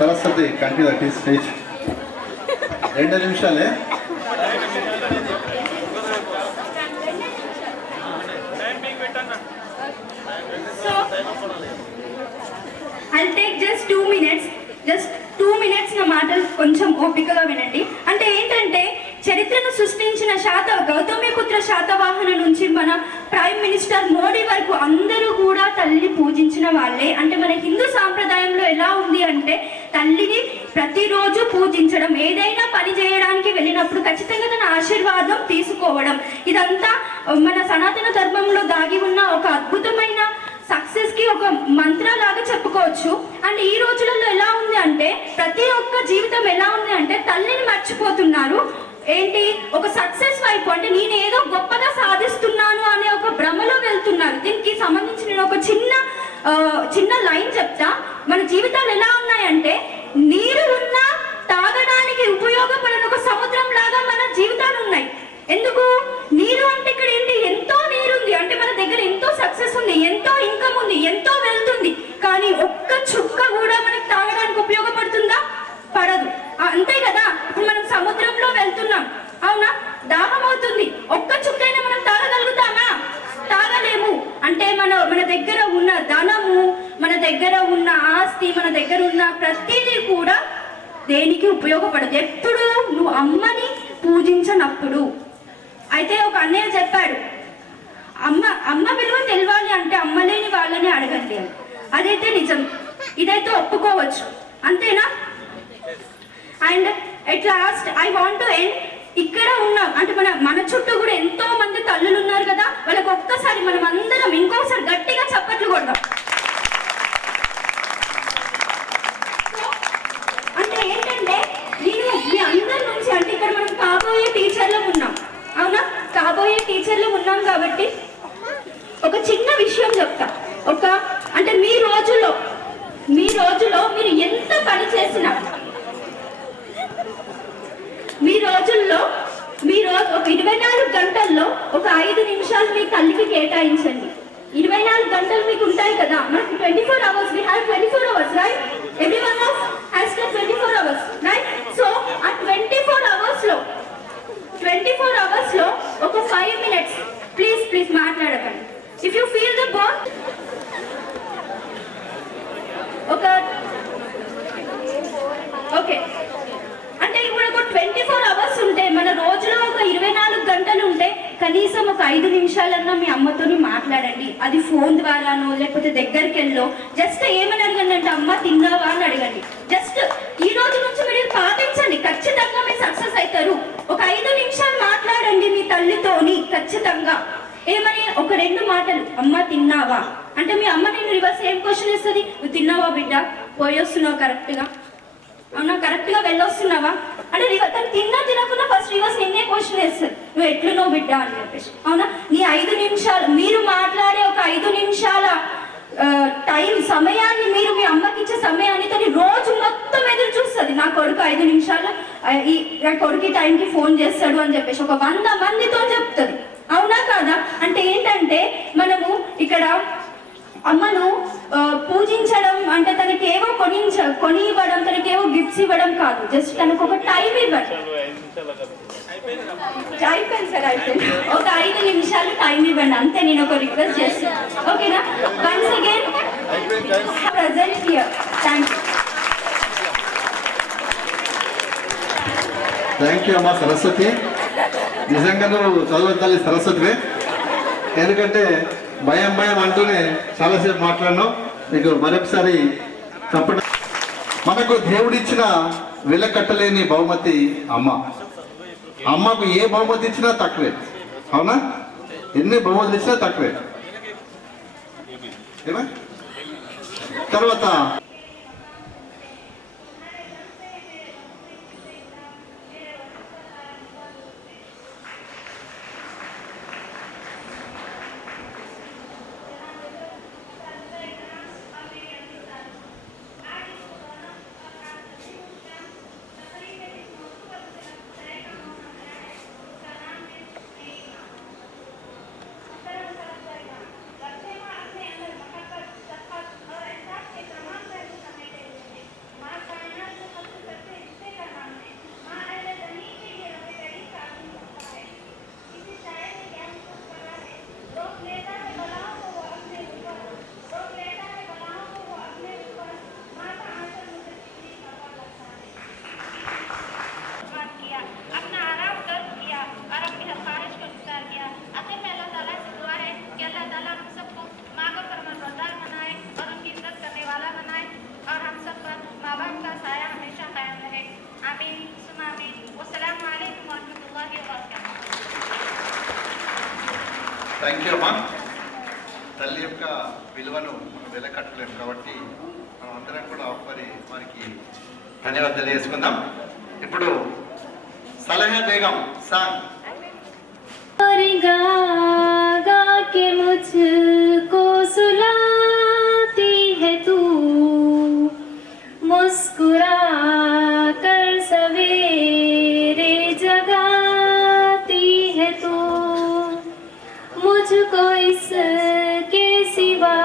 Saraswati continue tea speech 2 నిమిషాలే. So I'll take just 2 minutes. Just 2 minutes నా మాటలు కొంచెం ఓపికగా వినండి. అంటే ఏంటంటే చరిత్రను సృష్టించిన గౌతమిపుత్ర శాతవాహన నుంచి మన ప్రైమ్ మినిస్టర్ మోడీ వరకు అందరూ కూడా తల్లిని పూజించిన వాళ్ళే. అంటే మన హిందూ సాంప్రదాయంలో ఎలా ఉంది అంటే తల్లిని ప్రతిరోజు పూజించడం, ఏదైనా పని చేయడానికి వెళ్ళినప్పుడు ఖచ్చితంగా తన ఆశీర్వాదం తీసుకోవడం, ఇదంతా మన సనాతన ధర్మంలో దాగి ఉన్న ఒక అద్భుతమైన సక్సెస్ కి ఒక మంత్రలాగా చెప్పుకోవచ్చు. అండ్ ఈ రోజులలో ఎలా ఉంది అంటే ప్రతి ఒక్క జీవితం ఎలా ఉంది అంటే తల్లిని మర్చిపోతున్నారు. ఏంటి ఒక సక్సెస్ వైపు, అంటే నేను ఏదో గొప్పగా సాధిస్తున్నాను అనే ఒక భ్రమలో వెళ్తున్నారు. దీనికి సంబంధించి నేను ఒక చిన్న లైన్ చెప్తా. మన జీవితాలు ఎలా ఉన్నాయంటే నీరు ఉన్నా తాగడానికి ఉపయోగపడని ఒక సముద్రం లాగా మన జీవితాలు ఉన్నాయి. ఎందుకు? నీరు అంటే ఇక్కడ ఏంటి, ఎంతో నీరు ఉంది, అంటే మన దగ్గర ఎంతో సక్సెస్ ఉంది, ఎంతో ఇన్కమ్ ఉంది, ఎంతో వెళ్తుంది, కానీ ఒక్క చుక్క కూడా మనకి తాగడానికి ఉపయోగపడుతుందా? పడదు. అంతే కదా. ఇప్పుడు మనం సముద్రంలో వెళ్తున్నాం, అవునా? దాహం అవుతుంది, ఒక్క చుక్కైనా మనం తాగగలుగుతామా? తాగలేము. అంటే మన దగ్గర ఉన్న ధనము, మన దగ్గర ఉన్న ఆస్తి, మన దగ్గర ఉన్న ప్రతిదీ కూడా దేనికి ఉపయోగపడదు ఎప్పుడు నువ్వు అమ్మని పూజించనప్పుడు. అయితే ఒక అన్నయ్య చెప్పాడు, అమ్మ విలువ తెలవాలి అంటే అమ్మ లేని వాళ్ళని అడగండి అని. అదైతే నిజం, ఇదైతే ఒప్పుకోవచ్చు, అంతేనా? And at last I want to end, ఇక్కడ ఉన్నాం అంటే మన చుట్టూ కూడా ఎంతో మంది తల్లులు ఉన్నారు కదా, వాళ్ళకి ఒక్కసారి మనం అందరం ఇంకోసారి గట్టిగా చప్పట్లు కొడదాం. అంటే ఏంటంటే నేను మీ అందరి నుంచి, అంటే ఇక్కడ మనం కాబోయే టీచర్లు ఉన్నాం, అవునా? కాబోయే టీచర్లు ఉన్నాం కాబట్టి ఒక చిన్న విషయం చెప్తా. అంటే మీ రోజులో మీరు ఎంత పని చేసినా, మీరు ఒక 24 గంటల్లో ఒక 5 నిమిషాలు మీ తల్లికి కేటాయించండి. 24 గంటలు మీకు ఉంటాయి కదా, మనకి 24 hours, we have 24 hours, right? Everyone else has 24 hours, right? So ఆ 24 hours లో ఒక 5 minutes ప్లీజ్ మాట్లాడకండి. If you feel the bond, okay, అంటే ఇప్పుడు ఒక 24 hours ఉంటే, మన రోజులో ఒక 24 గంటలు ఉంటే కనీసం ఒక 5 నిమిషాలన్నా మీ అమ్మతోని మాట్లాడండి. అది ఫోన్ ద్వారానో లేకపోతే దగ్గరికి వెళ్ళో జస్ట్ ఏమని అడగండి అంటే అమ్మ తిన్నావా అని అడగండి. జస్ట్ ఈ రోజు నుంచి మీరు పాటించండి, ఖచ్చితంగా మీరు సక్సెస్ అవుతారు. ఒక 5 నిమిషాలు మాట్లాడండి మీ తల్లితోని ఖచ్చితంగా. ఏమని? ఒక 2 మాటలు, అమ్మ తిన్నావా అంటే మీ అమ్మ నేను రివర్స్ ఏం క్వశ్చన్ ఇస్తుంది, నువ్వు తిన్నావా బిడ్డ, పోయొస్తున్నావు కరెక్ట్గా, అవునా, కరెక్ట్గా వెళ్ళొస్తున్నావా అంటే తను తినకుండా ఫస్ట్ రివర్స్ నిన్నే క్వశ్చన్ వేస్తుంది, నువ్వు ఎట్లున్నావు బిడ్డ అని చెప్పేసి, అవునా? నీ 5 నిమిషాలు మీరు మాట్లాడే ఒక 5 నిమిషాల సమయాన్ని, మీరు మీ అమ్మకి ఇచ్చే సమయాన్ని తను రోజు మొత్తం ఎదురు చూస్తుంది. నా కొడుకు 5 నిమిషాల్లో నా కొడుకు టైంకి ఫోన్ చేస్తాడు అని చెప్పేసి ఒక 100 మందితో చెప్తుంది, అవునా కాదా? అంటే ఏంటంటే మనము ఇక్కడ అమ్మను పూజించడం అంటే తనకేవో కొని ఇవ్వడం, తనకేవో గిఫ్ట్స్ ఇవ్వడం కాదు, జస్ట్ తనకు ఒక టైం ఇవ్వండి. అయిపోయింది సార్, అయిపోయింది. ఒక 5 నిమిషాలు టైం ఇవ్వండి అంతే. నేను ఒక రిక్వెస్ట్ చేస్తాను, ఓకేనా? Once again present here. Thank you అమ్మా సరస్వతి. నిజంగా నువ్వు చదవద్దాలి సరస్వతివే, ఎందుకంటే భయం అంటూనే చాలాసేపు మాట్లాడినావు. మీకు మరొకసారి చెప్పండి. మనకు దేవుడిచ్చిన వెలకట్టలేని బహుమతి అమ్మ. అమ్మకు ఏ బహుమతి ఇచ్చినా తక్కువే, అవునా? ఎన్ని బహుమతులు ఇచ్చినా తక్కువే. తర్వాత థ్యాంక్ యూ అమ్మా. తల్లి యొక్క విలువను మనం వెలకట్టలేము కాబట్టి మనం అందరం కూడా వారికి ధన్యవాదాలు తెలియజేసుకుందాం. ఇప్పుడు సలహా బేగం సాంగ్. गा के मुझको सुलाती है तू, मुस्कुरा कर सवेरे जगाती है तू, मुझको इसके सिवा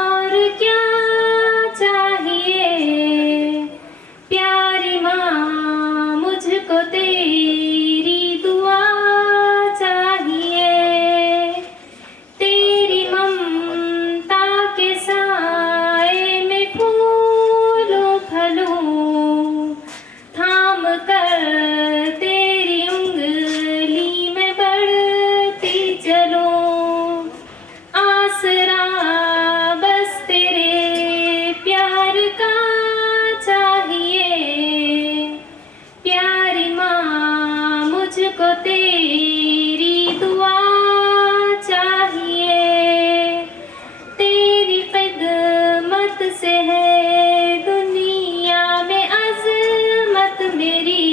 और क्या चाहिए, प्यारी माँ मुझको तेरी दुआ चाहिए, तेरी ममता के साए में फूलों फलूं, थाम कर तेरी उंगली में बढ़ती चलूं, आसरा बस तेरे प्यार का चाहिए, प्यारी माँ मुझको तेरी दुआ चाहिए, तेरी खिदमत से है दुनिया में अज़मत मेरी,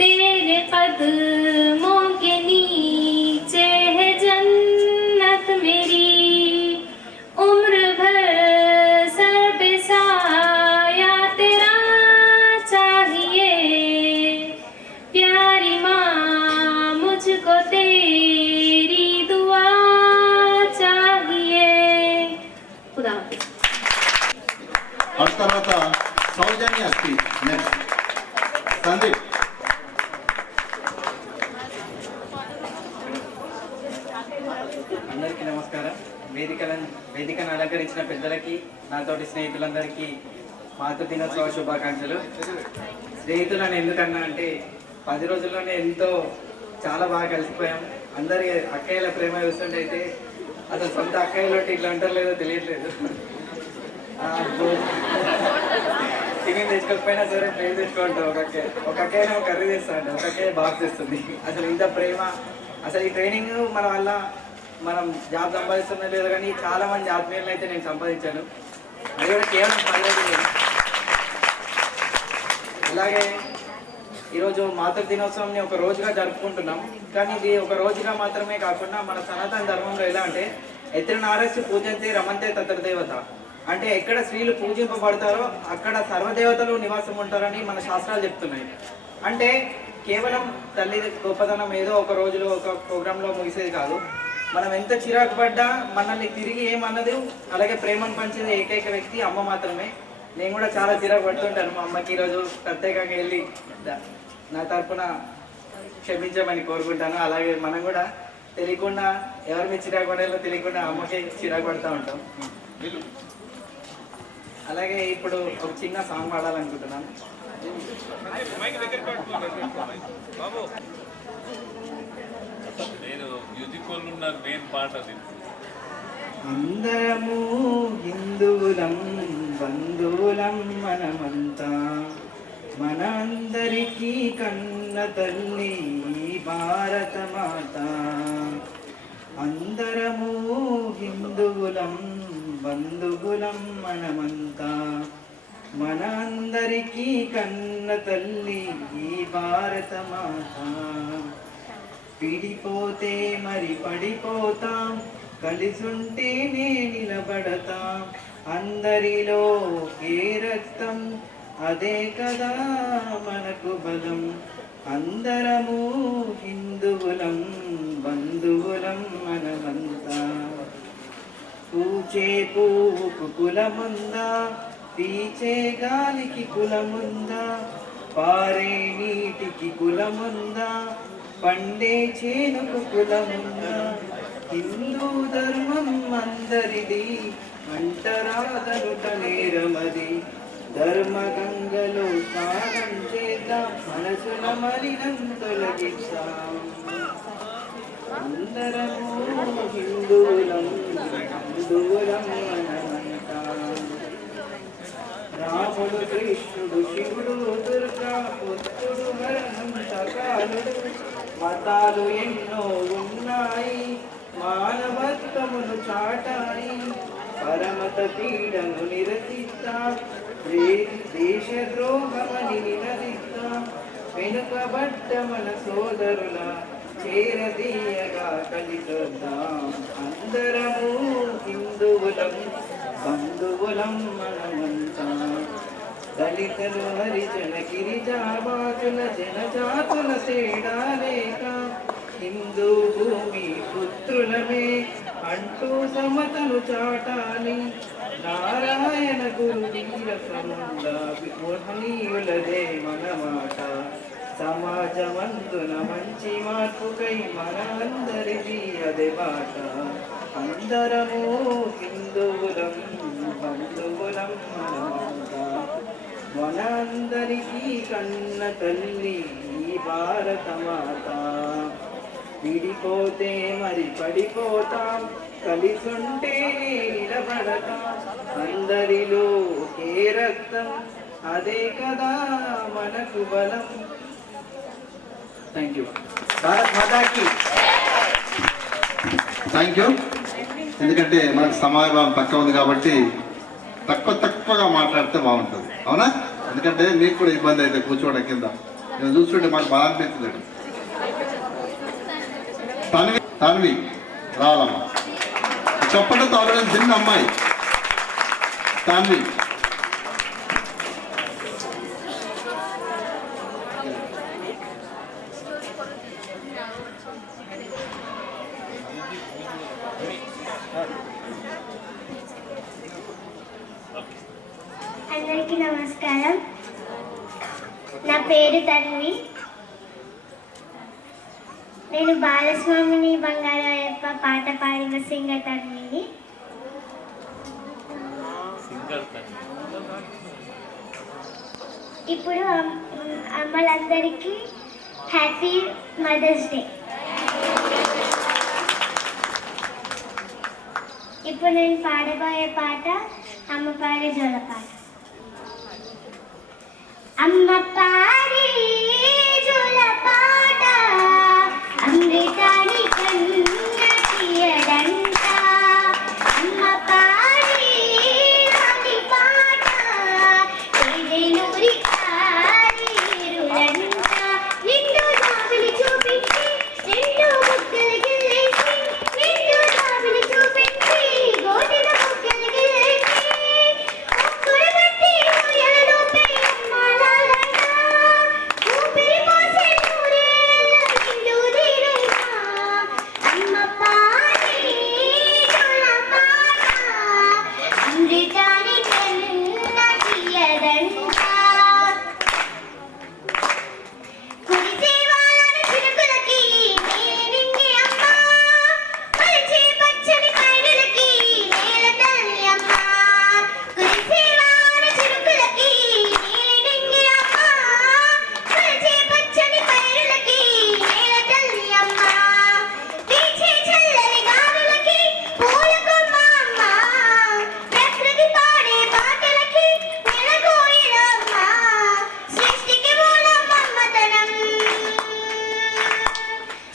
तेरे कदमों के नीचे है जन्नत मेरी, उम्र भर सर पे साया तेरा चाहिए, प्यारी माँ मुझको तेरी दुआ चाहिए. खुदा हाफिज़. ఆ తర్వాత సౌజన్య స్పీచ్. నెక్స్ట్ సందీప్. అందరికీ నమస్కారం. వేదికను అలంకరించిన పెద్దలకి, నాతోటి స్నేహితులందరికీ మాతృ దినోత్సవ శుభాకాంక్షలు. స్నేహితులను ఎందుకన్నా అంటే 10 రోజుల్లోనే చాలా బాగా కలిసిపోయాం. అందరి అక్కయ్యల ప్రేమ చూస్తుంటే అయితే అసలు సొంత అక్కయ్యలు ఇట్లా అంటారు లేదో తెలియట్లేదు. చికెన్ తెచ్చుకోకపోయినా సరే ప్రేమ తెచ్చుకుంటాం. ఒక అక్కయ్య కర్రీ తెస్తా అంటే ఒక అక్కయ్య బాక్స్ తెస్తుంది. అసలు ఇంత ప్రేమ. అసలు ఈ ట్రైనింగ్ మన వల్ల మనం జాబ్ సంపాదిస్తున్నా లేదు, కానీ చాలా మంది ఆత్మీయులను అయితే నేను సంపాదించాను. అది కూడా కేవలం 10 రోజులు. అలాగే ఈరోజు మాతృ దినోత్సవంని ఒక రోజుగా జరుపుకుంటున్నాం. కానీ ఇది ఒక రోజుగా మాత్రమే కాకుండా మన సనాతన ధర్మంలో ఎలా అంటే ఎత్ర నారస్సు పూజంతే రమంతే తత్ర దేవత, అంటే ఎక్కడ స్త్రీలు పూజింపబడతారో అక్కడ సర్వదేవతలు నివాసం ఉంటారని మన శాస్త్రాలు చెప్తున్నాయి. అంటే కేవలం తల్లి గొప్పతనం ఏదో ఒక రోజులో ఒక ప్రోగ్రాంలో ముగిసేది కాదు. మనం ఎంత చిరాకు పడ్డా మనల్ని తిరిగి ఏమన్నది, అలాగే ప్రేమను పంచేది ఏకైక వ్యక్తి అమ్మ మాత్రమే. నేను కూడా చాలా చిరాకు పడుతుంటాను. మా అమ్మకి ఈరోజు ప్రత్యేకంగా వెళ్ళి నా తరఫున క్షమించమని కోరుకుంటాను. అలాగే మనం కూడా తెలియకుండా ఎవరి మీద చిరాకు పడేలో తెలియకుండా అమ్మకి చిరాకు పడుతూ ఉంటాం. అలాగే ఇప్పుడు ఒక చిన్న సాంగ్ పాడాలనుకుంటున్నాను. అందరము హిందువులం బంధువులం మనమంతా, మన అందరికీ కన్న తల్లి భారత మాత. అందరము హిందువులం బంధువులం మనమంతా, మన అందరికీ కన్న తల్లి భారత మాత. విడిపోతే మరి పడిపోతాం, కలిసుంటేనే నిలబడతాం. అందరిలో ఏ రక్తం అదే కదా మనకు బలం. అందరము హిందువులం బంధువులం మనమంతా. పూచే పువ్వుకు కులముందా, పీచే గాలికి కులముందా, పారే నీటికి కులముందా, పండే చేనుకు కులముందా. హిందూ ధర్మం అందరిది, అంటరాదనుట నేరమది. ధర్మ గంగలో స్నానం చేద్దాం, మనసుల మలినం తొలగిద్దాం. అందరము హిందువులం హిందువులం మనమంతా. రాముడు కృష్ణుడు శివుడు దుర్గా పుత్రుడు హరణం సకాలుడు, మతాలు ఎన్నో ఉన్నాయి, మానవత్వమును చాటాయి. పరమత పీడను నిరసిస్తా, దేశద్రోహమని నినదిస్తా. వెనుకబడ్డ మన సోదరుల చేరదీయగా కలిసొద్దాం. అందరము హిందువులం, బంధువులం మనమంతా. దళితులు హరిజన గిరిజావాదుల జనజాతుల తేడా లేక హిందూ భూమి పుత్రులమే అంటూ సమతను చాటాలి. నారాయణ గురు వీర సముండ మహనీయులదే మన మాట. సమాజమందున మంచి మార్పుకై మనందరిది అదే బాట. అందరము హిందువులం, బంధువులం మనమంతా. మనందరికీ కన్న తల్లి ఈ భారత మాత. విడిపోతే మరి పడిపోతాం, కలిసుంటే నిలబడతాం. అందరిలో ఒకే రక్తం, అదే కదా మనకు బలం. Thank you. భారత్ మాతాకి థ్యాంక్ యూ. ఎందుకంటే మనకు సమయం తక్కువ ఉంది కాబట్టి తక్కువగా మాట్లాడితే బాగుంటుంది, అవునా? ఎందుకంటే మీకు కూడా ఇబ్బంది అయితే కూర్చోవడం కింద. నేను చూస్తుంటే మాకు బాగా అనిపించలేదు. తన్వి రావాలమ్మా, చెప్పండి. తాను చిన్న అమ్మాయి తన్వి. అందరికీ నమస్కారం. నా పేరు తన్వి. నేను బాలస్వామిని బంగారయ్యప్ప పాట పాడిన సింగర్ తన్విని. ఇప్పుడు అమ్మలందరికీ హ్యాపీ మదర్స్ డే. ఇప్పుడు నేను పాడబోయే పాట అమ్మ పాడే జోల పాట. అమ్మ పాడే జోల పాట అమృతాని కన్న తీయడంట. అమ్మ పాడే నాటి పాట ఏదేనూరి కారీరులంట. నిండు జాబిలి చూపించి రెండు ముక్కలు గిల్లేసి, నిండు జాబిలి చూపించి గోటిన ముక్కలు గిల్లేసి, ఒక్కడు బట్టి ఊయలలోపే అమ్మాలన్న ఊపిరి పోసే నూరేళ్ళ నిండు తీరునా. అమ్మ పాడే జోల పాట అమృతాని కన్న తీయదంట. కురిసేవాన చినుకులకి నేల నింగి అమ్మ, పలిచే పచ్చని పైరులకి నేల తల్లి అమ్మ. కురిసేవాన చినుకులకి నేల నింగి అమ్మ, పలిచే పచ్చని పైరులకి నేల తల్లి అమ్మ. వీచే చల్లని గాలులకి పూల కొమ్మ అమ్మ, ప్రకృతి పాడే పాటలకి నెలకోయిన అమ్మ. సృష్టికి మూలం మమ్మతనం,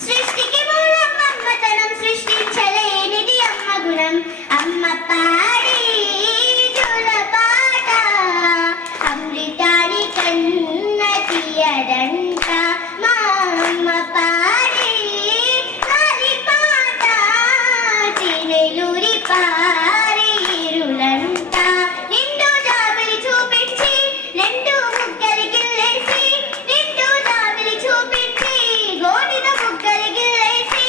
సృష్టికి మూలం మమ్మతనం, సృష్టించలేనిది అమ్మ గుణం. అమ్మ పాడే జోల పాట అమృతాని కన్న తీయడంట. మా అమ్మ పాడే నాది పాట చినెలూరి పారీరులంట. నిండు జాబిలి చూపించి రెండు ముక్కలు గిల్లేసి, నిండు జాబిలి చూపించి గోటిన ముక్కలు గిల్లేసి,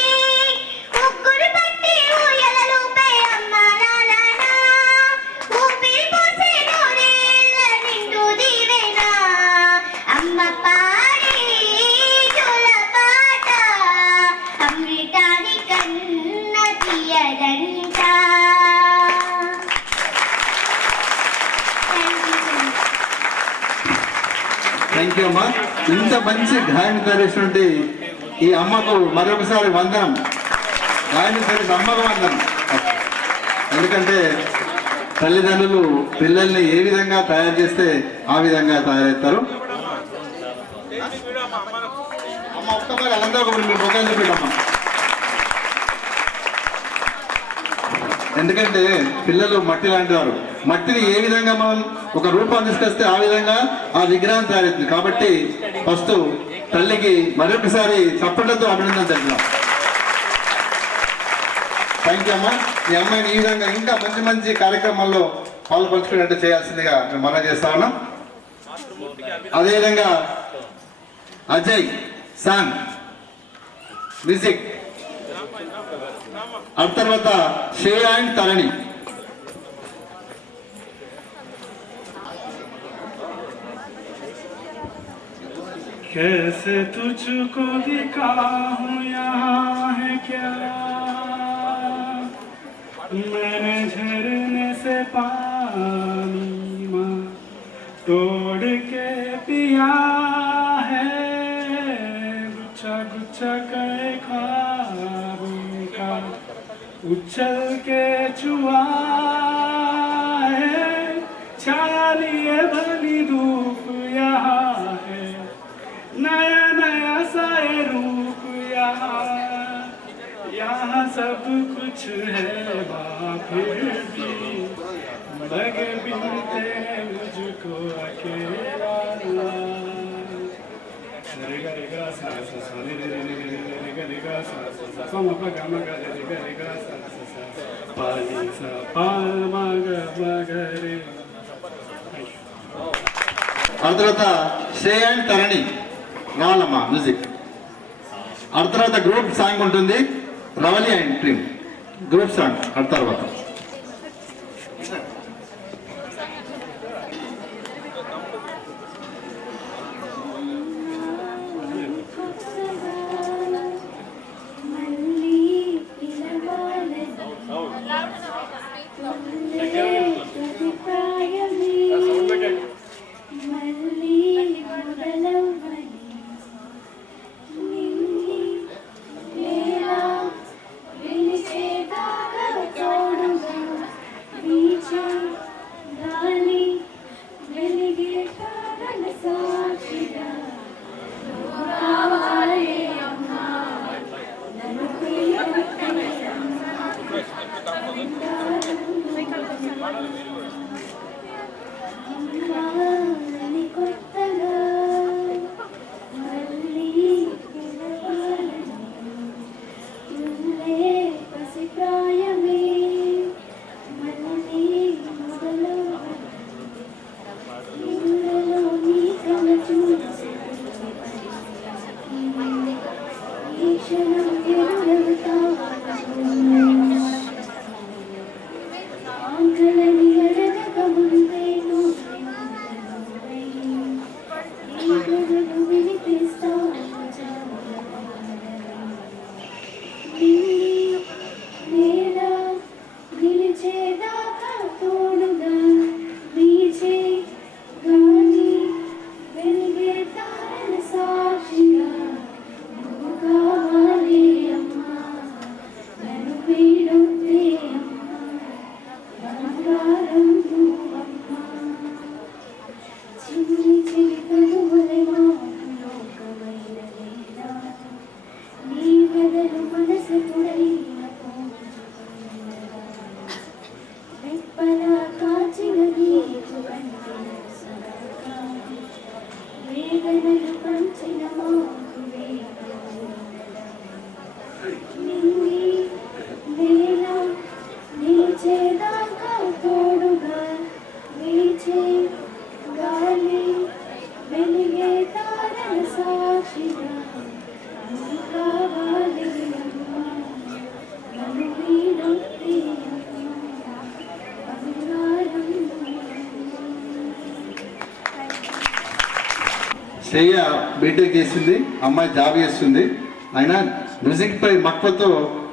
ముగ్గురు పట్టి ఊయలలోపే అమ్మ నాన్న ఊపిరి పోసే నూరేళ్ళ నిండు దీవెనా. అమ్మ పాడే జోల పాట అమృతాని కన్న తీయడంట. థ్యాంక్ యూ అమ్మా. ఇంత మంచి గాయని తయారేసినటువంటి ఈ అమ్మకు మరొకసారి వందనం. గాయని తయారేసి అమ్మకు వందనం. ఎందుకంటే తల్లిదండ్రులు పిల్లల్ని ఏ విధంగా తయారు చేస్తే ఆ విధంగా తయారవుతారు. అమ్మ ఒక్క వాళ్ళకి వాళ్ళందరూ ఒక మీరు ప్రోత్సాహం చూపెట్టమ్మా. ఎందుకంటే పిల్లలు మట్టి లాంటి వారు. మట్టిని ఏ విధంగా మనం ఒక రూపాన్ని తీసుకొస్తే ఆ విధంగా ఆ విగ్రహం తయారవుతుంది. కాబట్టి ఫస్ట్ తల్లికి మరొకసారి చప్పట్లతో అభినందన తెలుపుదాం. థ్యాంక్ యూ అమ్మా. మీ అమ్మాయిని ఈ విధంగా ఇంకా మంచి మంచి కార్యక్రమాల్లో పాల్పంచుకున్నట్టు చేయాల్సిందిగా మేము మనం చేస్తా ఉన్నాం. అదేవిధంగా అజయ్ సాంగ్ మ్యూజిక్, ఆ తర్వాత శ్రేయ అండ్ తరణి. कैसे तुझको दिखाऊं यहाँ है क्या, मैंने झरने से पानी माँ तोड़ के पिया है, गुच्छा गुच्छा कहे ख्वाबों का उछल के छुआ है, छाया लिए भली धूप यहाँ है, नया नया सा ये रूप यहाँ सब कुछ है वहाँ फिर भी लगे बिनते मुझको अकेला। रे गा रे गा सा सा सा रे रे रे रे रे रे गा रे गा सा सा सा सा म प ग म ग रे गा रे गा सा सा सा पा नी सा पा म ग रे. ఆ తర్వాత శ్రేయ అండ్ తరణి రావాలమ్మా మ్యూజిక్. ఆ తర్వాత గ్రూప్ సాంగ్ ఉంటుంది, Ravali and trim group song. ఆ తర్వాత శ్రేయ బీటెక్ చేసింది, అమ్మాయి జాబ్ చేస్తుంది. అయినా మ్యూజిక్ పై మక్కువతో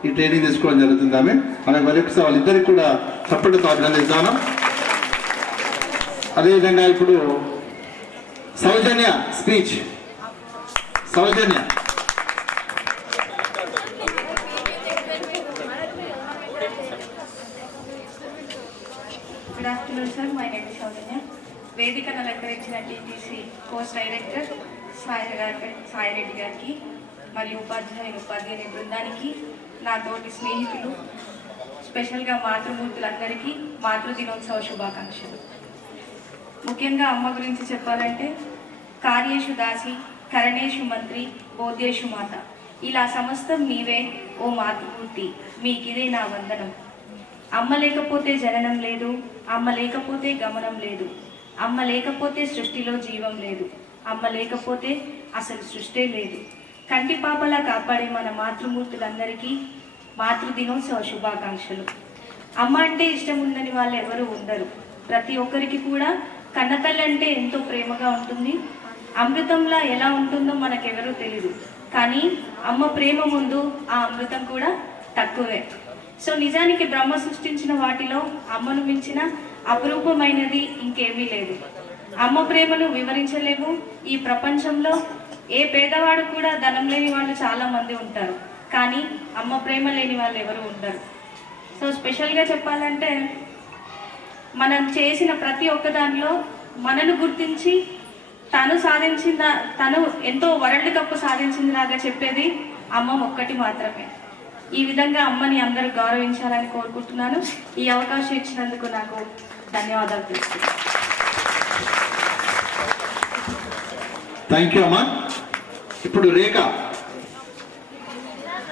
ఈ ట్రైనింగ్ తీసుకోవడం జరుగుతుంది. ఆమె మనకు మరొకసారి వాళ్ళిద్దరికి కూడా సపోర్ట్తో అభినందిస్తాను. అదేవిధంగా ఇప్పుడు Soujanya speech. Soujanya Good afternoon, sir. My name is Saudanya. వేదికను అలంకరించిన TTC course director Sai Reddy గారికి, మరియు ఉపాధ్యాయుని బృందానికి, నా తోటి స్నేహితులు, స్పెషల్గా మాతృమూర్తులందరికీ మాతృదినోత్సవ శుభాకాంక్షలు. ముఖ్యంగా అమ్మ గురించి చెప్పాలంటే కార్యేషు దాసి, కరణేషు మంత్రి, బోధ్యేషు మాత. ఇలా సమస్తం నీవే ఓ మాతృమూర్తి, మీకిదే నా వందనం. అమ్మ లేకపోతే జననం లేదు, అమ్మ లేకపోతే గమనం లేదు, అమ్మ లేకపోతే సృష్టిలో జీవం లేదు, అమ్మ లేకపోతే అసలు సృష్టే లేదు. కంటి పాపలా కాపాడే మన మాతృమూర్తులందరికీ మాతృదినోత్సవ శుభాకాంక్షలు. అమ్మ అంటే ఇష్టం ఉందని వాళ్ళు ఎవరు ఉండరు. ప్రతి ఒక్కరికి కూడా కన్నతల్లి అంటే ఎంతో ప్రేమగా ఉంటుంది. అమృతంలా ఎలా ఉంటుందో మనకెవరూ తెలియదు. కానీ అమ్మ ప్రేమ ముందు ఆ అమృతం కూడా తక్కువే. సో నిజానికి బ్రహ్మ సృష్టించిన వాటిలో అమ్మను మించిన అపురూపమైనది ఇంకేమీ లేదు. అమ్మ ప్రేమను వివరించలేము. ఈ ప్రపంచంలో ఏ పేదవాడు కూడా ధనం లేని వాళ్ళు చాలామంది ఉంటారు, కానీ అమ్మ ప్రేమ లేని వాళ్ళు ఎవరు ఉండరు. సో స్పెషల్గా చెప్పాలంటే మనం చేసిన ప్రతి ఒక్క దానిలో మనను గుర్తించి తను ఎంతో వరల్డ్ కప్ సాధించిందిలాగా చెప్పేది అమ్మ ఒక్కటి మాత్రమే. ఈ విధంగా అమ్మని అందరూ గౌరవించాలని కోరుకుంటున్నాను. ఈ అవకాశం ఇచ్చినందుకు నాకు ధన్యవాదాలు తెలుస్తున్నాను. థ్యాంక్ యూ అమ్మా. ఇప్పుడు రేఖ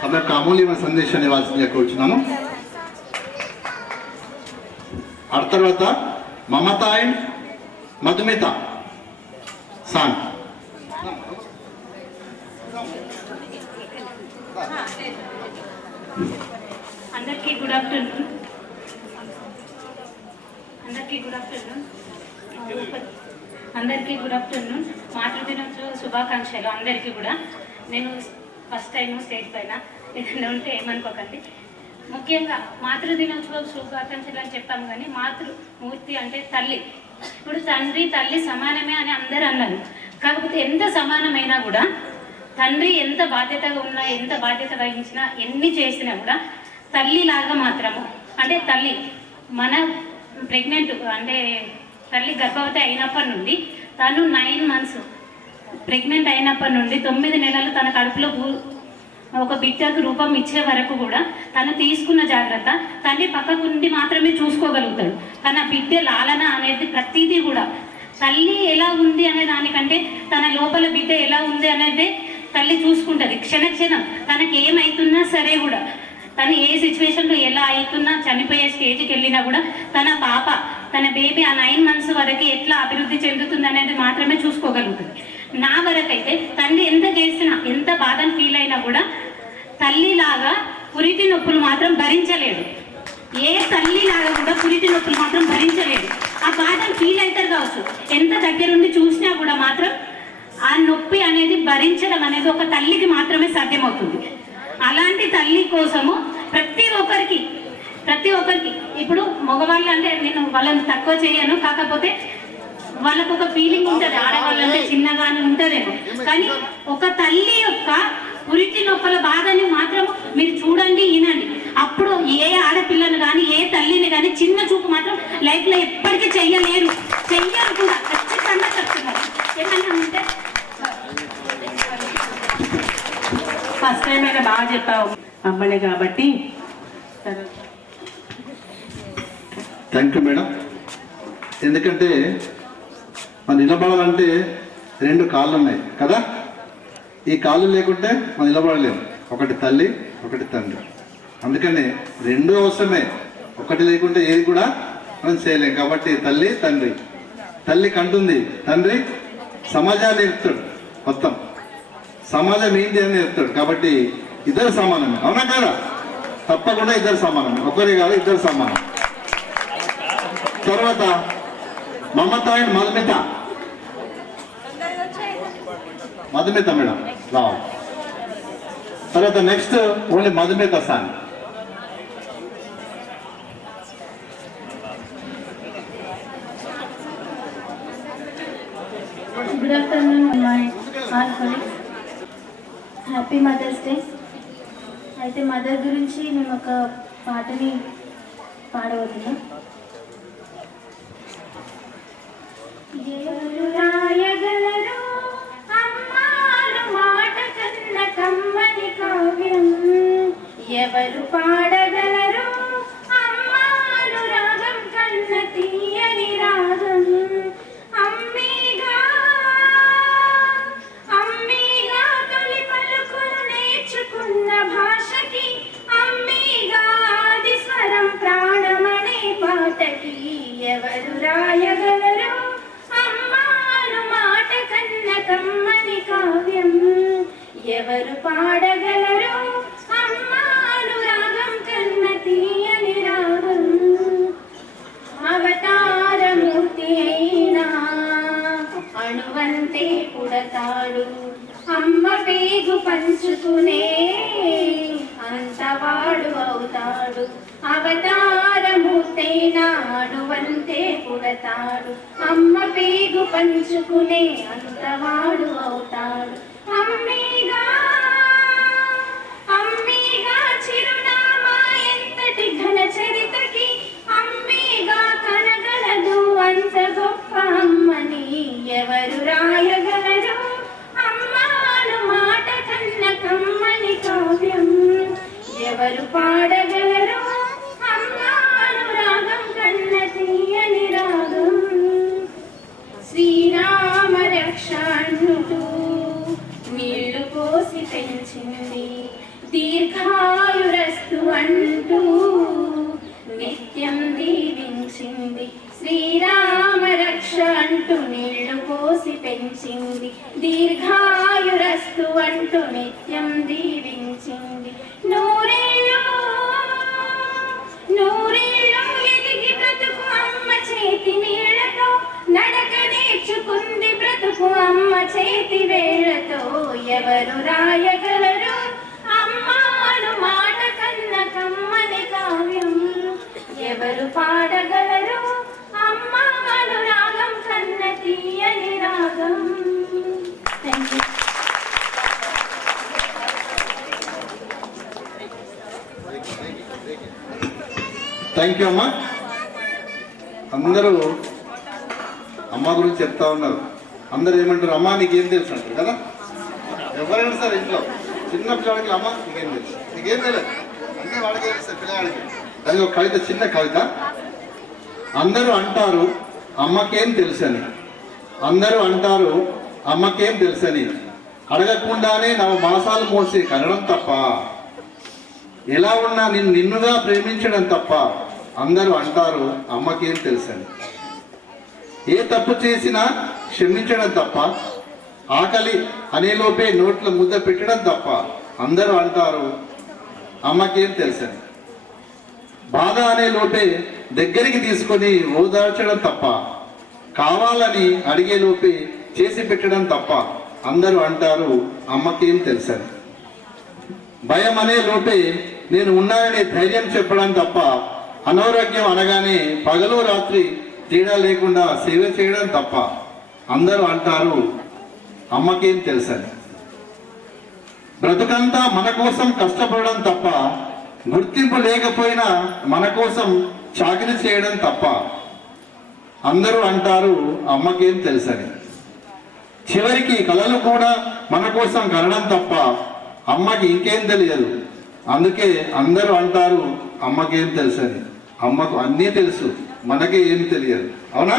తమ యొక్క అమూల్యమైన సందేశాన్ని ఇవ్వాల్సిందిగా కోరుచున్నాము. ఆ తర్వాత మమత అండ్ మధుమిత సాన్. అందరికీ గుడ్ ఆఫ్టర్నూన్. మాతృదినోత్సవ శుభాకాంక్షలు అందరికీ కూడా. నేను ఫస్ట్ టైం స్టేజ్ పైన ఏదైనా ఉంటే ఏమనుకోకండి. ముఖ్యంగా మాతృదినోత్సవ శుభాకాంక్షలు అని చెప్పాము, కానీ మాతృమూర్తి అంటే తల్లి. ఇప్పుడు తండ్రి తల్లి సమానమే అని అందరూ అన్నారు. కాకపోతే ఎంత సమానమైనా కూడా తండ్రి ఎంత బాధ్యతగా ఉన్నా, ఎంత బాధ్యత వహించినా, ఎన్ని చేసినా కూడా తల్లిలాగా మాత్రము అంటే తల్లి మన ప్రెగ్నెంట్ అంటే తల్లి గర్భవతి అయినప్పటి నుండి తను 9 months ప్రెగ్నెంట్ అయినప్పటి నుండి 9 నెలలు తన కడుపులో ఒక బిడ్డకు రూపం ఇచ్చే వరకు కూడా తను తీసుకున్న జాగ్రత్త తల్లి పక్కకు ఉండి మాత్రమే చూసుకోగలుగుతాడు. తన బిడ్డ లాలన అనేది ప్రతిదీ కూడా తల్లి ఎలా ఉంది అనే దానికంటే తన లోపల బిడ్డ ఎలా ఉంది అనేది తల్లి చూసుకుంటుంది. క్షణక్షణం తనకి ఏమవుతున్నా సరే కూడా, తను ఏ సిచ్యువేషన్లో ఎలా అవుతున్నా, చనిపోయే స్టేజ్కి వెళ్ళినా కూడా తన పాప తన బేబీ ఆ 9 months వరకు ఎట్లా అభివృద్ధి చెందుతుంది అనేది మాత్రమే చూసుకోగలుగుతుంది. నా వరకైతే తండ్రి ఎంత చేసినా, ఎంత బాధను ఫీల్ అయినా కూడా తల్లిలాగా పురిటి నొప్పులు మాత్రం భరించలేడు. ఏ తల్లిలాగా కూడా పురిటి నొప్పులు మాత్రం భరించలేడు. ఆ బాధను ఫీల్ అవుతారు కావచ్చు, ఎంత దగ్గరుండి చూసినా కూడా మాత్రం ఆ నొప్పి అనేది భరించడం అనేది ఒక తల్లికి మాత్రమే సాధ్యమవుతుంది. అలాంటి తల్లి కోసము ప్రతి ఒక్కరికి ఇప్పుడు మగవాళ్ళు అంటే నేను వాళ్ళని తక్కువ చేయను, కాకపోతే వాళ్ళకు ఒక ఫీలింగ్ ఉంటుంది, ఆడవాళ్ళంటే చిన్నగానే ఉంటుందేమో. కానీ ఒక తల్లి యొక్క పురిటి నొప్పుల బాధని మాత్రం మీరు చూడండి, వినండి. అప్పుడు ఏ ఆడపిల్లను కానీ ఏ తల్లిని కానీ చిన్న చూపు మాత్రం లైఫ్లో ఎప్పటికీ చెయ్యరు కూడా, ఖచ్చితంగా చెప్తున్నారు. ఏమన్నా ఉంటే ఫస్ట్ టైం అయినా బాగా చెప్పావు అమ్మలే కాబట్టి. Thank you madam. ఎందుకంటే మనం నిలబడాలంటే 2 కాళ్ళు ఉన్నాయి కదా, ఈ కాళ్ళు లేకుంటే మనం నిలబడలేము. ఒకటి తల్లి, ఒకటి తండ్రి. అందుకని 2 అవసరమే, ఒకటి లేకుంటే ఏది కూడా మనం చేయలేం. కాబట్టి తల్లి తండ్రి, తల్లి కంటుంది, తండ్రి సమాజాన్ని నేర్పుతాడు, మొత్తం సమాజం ఏంటి అని నేర్పుతాడు. కాబట్టి ఇద్దరు సమానమే, అవునా కదా? తప్పకుండా ఇద్దరు సమానమే, ఒకరే కాదు, ఇద్దరు సమానం. తర్వాత మమత అండ్ మధుమిత మేడం రావు. తర్వాత నెక్స్ట్ ఓన్లీ మధుమిత సాన్. Good afternoon my all colleagues. Happy mother's day. అయితే మదర్ గురించి మేము ఒక పాటని పాడబోతున్నాం. ఎవరు రాయగలరు అమ్మాను మాట కన్న కమ్మ అణువంతే పుడతాడు అమ్మ పేగు పంచుకునే అంతవాడు అవుతాడు అవతారమూర్తే నాడువంతే పుడతాడు అమ్మ పేగు పంచుకునే అంతవాడు అవుతాడు అమ్మేగా అమ్మేగా చిరునామా ఎంతటి ఘన చరితకి అమ్మేగా కనగలదు అంత గొప్ప అమ్మని ఎవరు రాయగలరు అమ్మాను మాట కన్న కమ్మని కావ్యం ఎవరు పాడగలరు అమ్మాను రాగం కన్న తీయని రాగం శ్రీరామ రక్ష అంటూ నీళ్లు పోసి పెంచింది దీర్ఘాయురస్తు అంటూ నిత్యం దీవించింది శ్రీరామ రక్ష అంటూ నీళ్లు పోసి పెంచింది దీర్ఘాయురస్తు అంటూ నిత్యం దీవించింది నూరేళ్ళు నూరేళ్ళు ఎదిగి బ్రతుకు అమ్మ చేతి నీళ్లతో నడక నేర్చుకుంది బ్రతుకు అమ్మ చేతి వేళ్లతో ఎవరు రాయగలరు అమ్మాను మాట కన్న కమ్మని కావ్యం ఎవరు పాడగలరు అమ్మాను రాగం కన్న తీయని రాగం థ్యాంక్ యూ థ్యాంక్ యూ అమ్మా. అందరూ అమ్మ గురించి చెప్తా ఉన్నారు. అందరూ ఏమంటారు, అమ్మ నీకేం తెలుసు అంటారు కదా. ఎవరైనా సరే ఇంట్లో చిన్న పిల్లవాడికి అమ్మ నీకేం తెలుసు, నీకేం తెలియదు, అన్నీ వాడికి తెలుస్తాయి పిల్లవాడికి. అది ఒక కవిత, చిన్న కవిత. అందరూ అంటారు అమ్మకేం తెలుసని, అందరూ అంటారు అమ్మకేం తెలుసని, అడగకుండానే 9 మాసాలు మోసి కనడం తప్ప, ఎలా ఉన్నా నిన్నుగా ప్రేమించడం తప్ప, అందరూ అంటారు అమ్మకేం తెలుసని. ఏ తప్పు చేసినా క్షమించడం తప్ప, ఆకలి అనేలోపే నోట్ల ముద్ద పెట్టడం తప్ప, అందరూ అంటారు అమ్మకేం తెలుసని. బాధ అనేలోపే దగ్గరికి తీసుకొని ఓదార్చడం తప్ప, కావాలని అడిగేలోపే చేసి పెట్టడం తప్ప, అందరూ అంటారు అమ్మకేం తెలుసని. భయం అనే లోపే నేను ఉన్నాననే ధైర్యం చెప్పడం తప్ప, అనారోగ్యం అనగానే పగలు రాత్రి తేడా లేకుండా సేవ చేయడం తప్ప, అందరూ అంటారు అమ్మకేం తెలుసని. బ్రతుకంతా మన కోసం కష్టపడడం తప్ప, గుర్తింపు లేకపోయినా మన కోసం చాకిరీ చేయడం తప్ప, అందరూ అంటారు అమ్మకేం తెలుసని. చివరికి కళలు కూడా మన కోసం కనడం తప్ప, అమ్మకి ఇంకేం తెలియదు. అందుకే అందరూ అంటారు అమ్మకేం తెలుసని. అమ్మకు అన్నీ తెలుసు, మనకే ఏం తెలియదు. అవునా?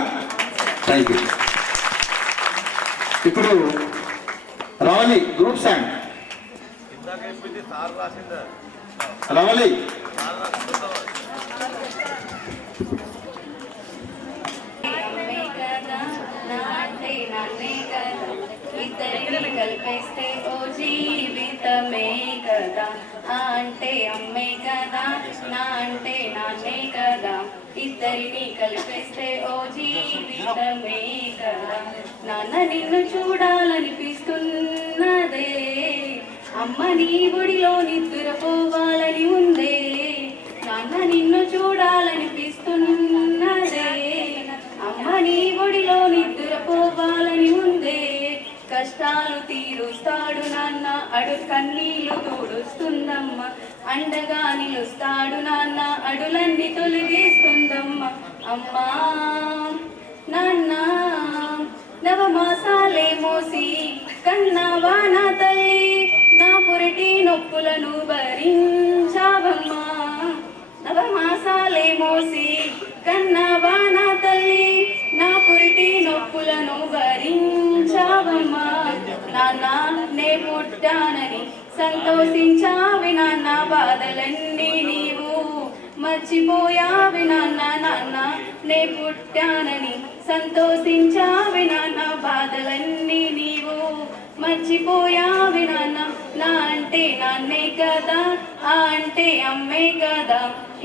Thank you. ఇప్పుడు రవలి గ్రూప్ సాంగ్. రవలి ఇద్దరిని కలిపేస్తే ఓ జీవితమే కదా, అంటే అమ్మే కదా, నా అంటే నాన్నే కదా, ఇద్దరిని కలిపేస్తే ఓ జీవితమే కదా. నాన్న నిన్ను చూడాలనిపిస్తున్నదే, అమ్మ నీ ఒడిలో నిద్రపోవాలని ఉందే. నాన్న నిన్ను చూడాలనిపిస్తున్నదే, అమ్మ నీ ఒడిలో నిద్రపోవాలని ఉందే. కష్టాలు తీరుస్తాడు నాన్న, అడు కన్నీళ్లు తోడుస్తుందమ్మ, అండగా నిలుస్తాడు నాన్న, అడులన్నీ తొలగిస్తుందమ్మ. అమ్మా నాన్న 9 మాసాలే మోసి కన్నావా నా తల్లి, నా పురిటి నొప్పులను భరించావమ్మా. 9 మాసాలే మోసి కన్నావా నా తల్లి, నా పురిటి నొప్పులను భరించావమ్మా. నాన్న నే పుట్టానని సంతోషించావి నాన్న, బాధలన్నీ నీవు మర్చిపోయావి నాన్న. నాన్న నే పుట్టానని సంతోషించావి నాన్న, బాధలన్నీ నీవు మర్చిపోయావి నాన్న. నా అంటే నాన్నే కదా, ఆ అంటే అమ్మే కదా,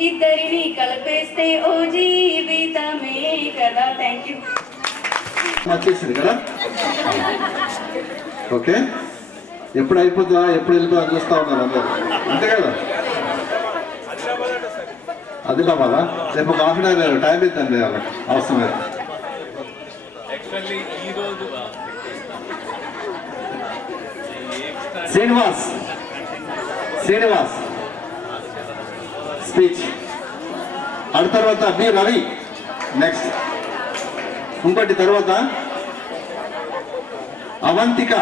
ఇద్దరిని కలిపేస్తే ఓ జీవితమే కదా. Thank you. వచ్చేసింది కదా. ఓకే, ఎప్పుడు అయిపోతుందా ఎప్పుడు వెళ్ళిపోతా చూస్తూ ఉన్నారు అందరు, అంతే కదా? ఆదిలాబాదా? రేపు ఒక హాఫ్ అన్ అవర్ టైం ఇద్దండి వాళ్ళకి అవసరం. శ్రీనివాస్ స్పీచ్, ఆ తర్వాత బి రవి నెక్స్ట్, ఇంకోటి తర్వాత అవంతిక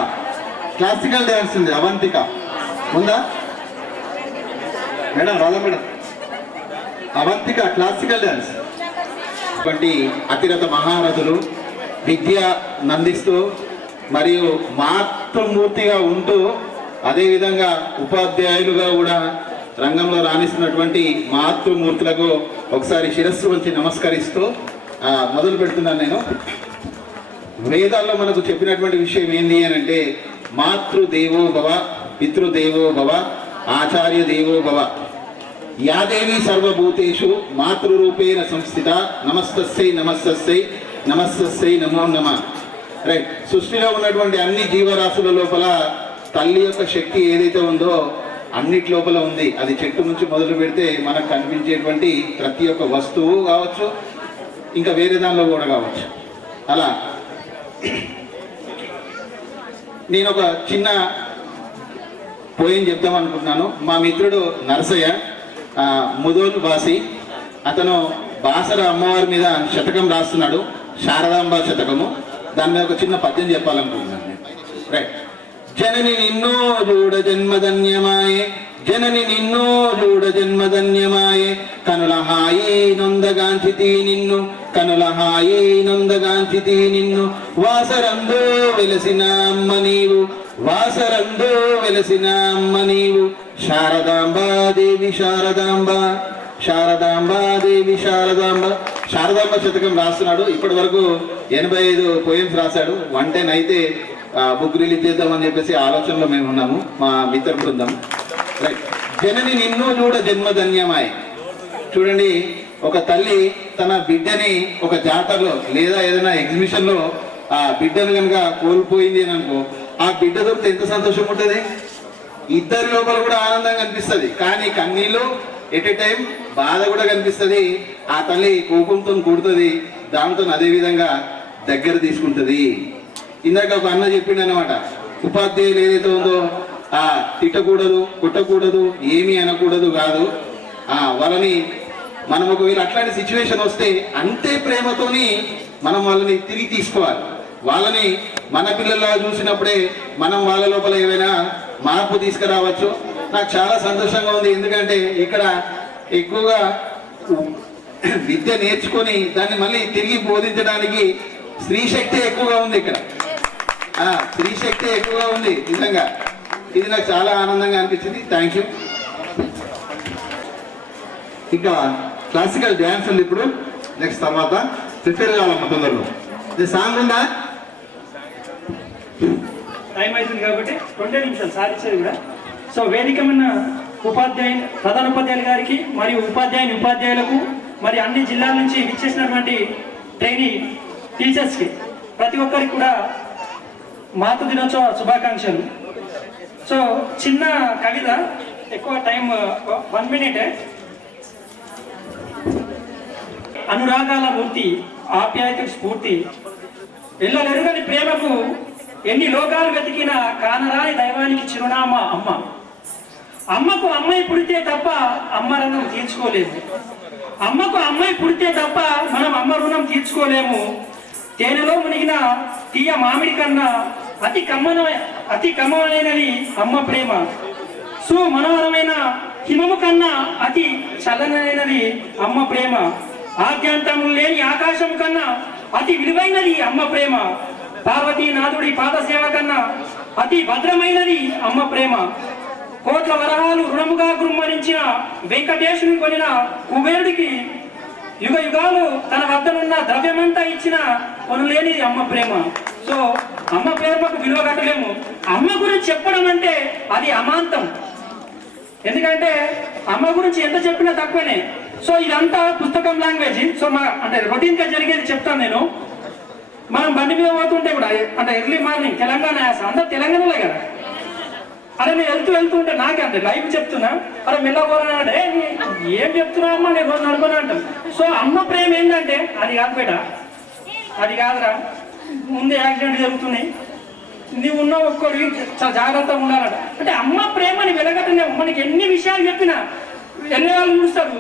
క్లాసికల్ డ్యాన్స్ ఉంది. అవంతిక ఉందా మేడం? రాదా మేడం? Avantika classical dance. వంటి అతిరథ మహారథులు విద్య నందిస్తూ మరియు మాతృమూర్తిగా ఉంటూ అదేవిధంగా ఉపాధ్యాయులుగా కూడా రంగంలో రాణిస్తున్నటువంటి మాతృమూర్తులకు ఒకసారి శిరస్సు వంచి నమస్కరిస్తూ మొదలు పెడుతున్నాను నేను. వేదాల్లో మనకు చెప్పినటువంటి విషయం ఏంటి అని అంటే, మాతృదేవో భవ, పితృదేవో భవ, ఆచార్య దేవో భవ, యాదేవి సర్వభూతేషు మాతృరూపేణ సంస్థిత, నమస్తస్యై నమస్తస్యై నమస్తస్యై నమో నమః. రైట్. సృష్టిలో ఉన్నటువంటి అన్ని జీవరాశుల లోపల తల్లి యొక్క శక్తి ఏదైతే ఉందో అన్నిటి లోపల ఉంది. అది చెట్టు నుంచి మొదలు పెడితే మనకు కనిపించేటువంటి ప్రతి ఒక్క వస్తువు కావచ్చు, ఇంకా వేరే దానిలో కూడా కావచ్చు. అలా నేను ఒక చిన్న పోయం చెప్దాం అనుకుంటున్నాను. మా మిత్రుడు నరసయ్య ముదోలు బాసి, అతను బాసర అమ్మవారి మీద శతకం రాస్తున్నాడు, శారదాంబ శతకము. దాని మీద ఒక చిన్న పద్యం చెప్పాలనుకుంటున్నాను. రైట్. జనని నిన్నో చూడ జన్మధన్యమాయే, జనని నిన్నో చూడ జన్మధన్యమాయే, కనుల హాయి నొందగాంచితి నిన్ను, కనుల హాయి నొందగాంచితి నిన్ను, వాసరందో వెలసిన అమ్మ నీవు, వాసరందో వెలసిన అమ్మ నీవు, శారదాంబాదేవి శారదాంబ, శారదాంబాదేవి శారదాంబ. శారదాంబ శతకం రాస్తున్నాడు. ఇప్పటి వరకు 85 పోయమ్స్ రాశాడు. 110 అయితే బుక్ రిలీజ్ చేద్దామని చెప్పేసి ఆలోచనలో మేము ఉన్నాము, మా మిత్ర బృందం. రైట్. జనని నిన్ను చూడ జన్మధన్యమాయ్. చూడండి, ఒక తల్లి తన బిడ్డని ఒక జాతరలో లేదా ఏదైనా ఎగ్జిబిషన్లో ఆ బిడ్డను కనుక కోల్పోయింది అని అనుకో, ఆ బిడ్డ దొరికితే ఎంత సంతోషం ఉంటుంది. ఇద్దరి లోపల కూడా ఆనందంగా అనిపిస్తుంది, కానీ కన్నీళ్ళు ఎట్ ఏ టైం బాధ కూడా కనిపిస్తుంది. ఆ తల్లి కోపంతో కూడుతుంది, దాంతో అదే విధంగా దగ్గర తీసుకుంటుంది. ఇందాక ఒక అన్న చెప్పిండు అనమాట, ఉపాధ్యాయులు ఏదైతే ఉందో తిట్టకూడదు, కొట్టకూడదు, ఏమీ అనకూడదు కాదు. వాళ్ళని మనం ఒకవేళ అట్లాంటి సిచ్యువేషన్ వస్తే అంతే ప్రేమతోని మనం వాళ్ళని తిరిగి తీసుకోవాలి. వాళ్ళని మన పిల్లల్లా చూసినప్పుడే మనం వాళ్ళ లోపల ఏమైనా మార్పు తీసుకురావచ్చు. నాకు చాలా సంతోషంగా ఉంది, ఎందుకంటే ఇక్కడ ఎక్కువగా విద్య నేర్చుకొని దాన్ని మళ్ళీ తిరిగి బోధించడానికి స్త్రీ శక్తి ఎక్కువగా ఉంది. ఇక్కడ స్త్రీ శక్తి ఎక్కువగా ఉంది. నిజంగా ఇది నాకు చాలా ఆనందంగా అనిపించింది. Thank you. ఇంకా క్లాసికల్ డ్యాన్స్ ఉంది ఇప్పుడు. నెక్స్ట్ తర్వాత ప్రిపేర్ కావాలమ్మ తొందరలో. ఇది సాంగ్ ఉందా? టైం అవుతుంది కాబట్టి 20 నిమిషాలు సాధించేది కూడా. సో వేదికమైన ప్రధాన ఉపాధ్యాయులు గారికి మరియు ఉపాధ్యాయులకు మరి అన్ని జిల్లాల నుంచి విచ్చేసినటువంటి ట్రైనీ టీచర్స్కి ప్రతి ఒక్కరికి కూడా మాతృ దినోత్సవ శుభాకాంక్షలు. సో చిన్న కవిత, ఎక్కువ టైం 1 మినిటే. అనురాగాల మూర్తి, ఆప్యాయతకు స్ఫూర్తి, ఎల్లెరుగని ప్రేమకు ఎన్ని లోకాలు వెతికినా కానరాని దైవానికి చిరునామా అమ్మ. అమ్మకు అమ్మాయి పుడితే తప్ప అమ్మ రుణం తీర్చుకోలేము. అమ్మకు అమ్మాయి పుడితే తప్ప మనం అమ్మ రుణం తీర్చుకోలేము. తేనెలో మునిగిన తీయ మామిడి కన్నా అతి కమ్మనైనది అమ్మ ప్రేమ. సుమనోహరమైన హిమము కన్నా అతి చల్లనైనది అమ్మ ప్రేమ. ఆద్యంతము లేని ఆకాశం కన్నా అతి విలువైనది అమ్మ ప్రేమ. పార్వతీనాథుడి పాదసేవ కన్నా అతి భద్రమైనది అమ్మ ప్రేమ. కోట్ల వరహాలు రుణముగా గుమ్మరించిన వెంకటేశుని కొనిన కుబేరుడికి యుగ యుగాలు తన వద్దనున్న ద్రవ్యమంతా ఇచ్చిన కొనులేనిది అమ్మ ప్రేమ. సో అమ్మ ప్రేమకు విలువ కట్టలేము. అమ్మ గురించి చెప్పడం అంటే అది అమాంతం, ఎందుకంటే అమ్మ గురించి ఎంత చెప్పినా తక్కువనే. సో ఇదంతా పుస్తకం లాంగ్వేజ్. సో అంటే రొటీన్గా జరిగేది చెప్తాను నేను. మనం బండి మీద పోతుంటే కూడా అంటే ఎర్లీ మార్నింగ్ తెలంగాణ యాస అందరు తెలంగాణలే కదా. అరే నేను వెళ్తుంటే నాకే అంటే లైవ్ చెప్తున్నా, అరే మెల్లగోరాడే ఏం చెప్తున్నా అమ్మా నేను రోజు నడుపుని అంటాం. సో అమ్మ ప్రేమ ఏంటంటే అది కాదు బేట, అది కాదురా, ముందే యాక్సిడెంట్ జరుగుతున్నాయి, నీవు ఉన్న ఒక్కడికి చాలా జాగ్రత్తగా ఉండాలట. అంటే అమ్మ ప్రేమని వెలగట్టనే మనకి ఎన్ని విషయాలు చెప్పినా ఎన్ని వాళ్ళు చూస్తారు,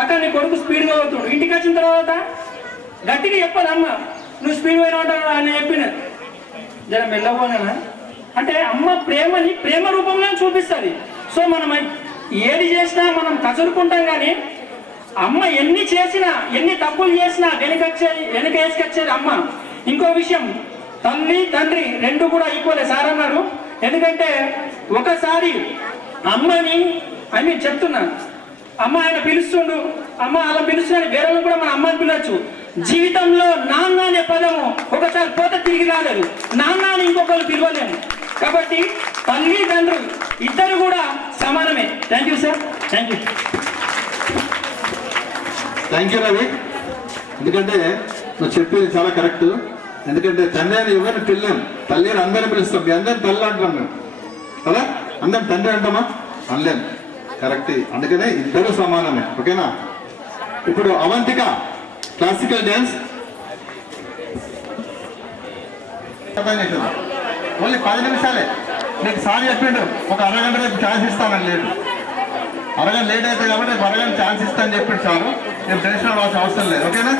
అక్కడ నీ కొడుకు స్పీడ్గా పోతాడు, ఇంటికి వచ్చిన తర్వాత గట్టిగా చెప్పదు అమ్మ నువ్వు స్పీడ్ పోయినా అని చెప్పిన జర వెళ్ళబోనా అంటే అమ్మ ప్రేమని ప్రేమ రూపంలో చూపిస్తుంది. సో మనం ఏది చేసినా మనం కసురుకుంటాం, కానీ అమ్మ ఎన్ని చేసినా ఎన్ని తప్పులు చేసినా వెనక వేసుకొచ్చేది అమ్మ. ఇంకో విషయం, తల్లి తండ్రి రెండు కూడా ఈక్వలే సార్ అన్నారు. ఎందుకంటే ఒకసారి అమ్మని చెప్తున్నా, అమ్మ ఆయన పిలుస్తుండు, అమ్మ అలా పిలుస్తున్నాను, వేరే కూడా మన అమ్మని పిలవచ్చు. జీవితంలో నాన్న అనే పదము ఒకసారి పోతే తిరిగి రాలేదు, నాన్న అని ఇంకొకరు పిలవలేము. కాబట్టి తల్లి తండ్రులు ఇద్దరు కూడా సమానమే. Thank you sir, thank you. Thank you Ravi. ఎందుకంటే నువ్వు చెప్పింది చాలా కరెక్ట్. ఎందుకంటే తండ్రి అని ఎవరిని పిల్లం, తల్లి అని అందరిని పిలుస్తాం, మీ అందరిని తల్లి అంటాం మేము కదా, అందరం తండ్రి అంటామా అనలేం. కరెక్ట్, అందుకనే ఇద్దరు సమానమే. ఓకేనా? ఇప్పుడు అవంతిక క్లాసికల్ డ్యాన్స్ ఓన్లీ 10 నిమిషాలే. నీకు సార్ చెప్పిండు ఒక అరగంట రేపు ఛాన్స్ ఇస్తానని, లేదు అరగంట లేట్ అవుతుంది కాబట్టి రేపు అరగంట ఛాన్స్ ఇస్తానని చెప్పిండు సారు. రేపు టెన్షన్ అవ్వాల్సిన అవసరం లేదు. ఓకేనా?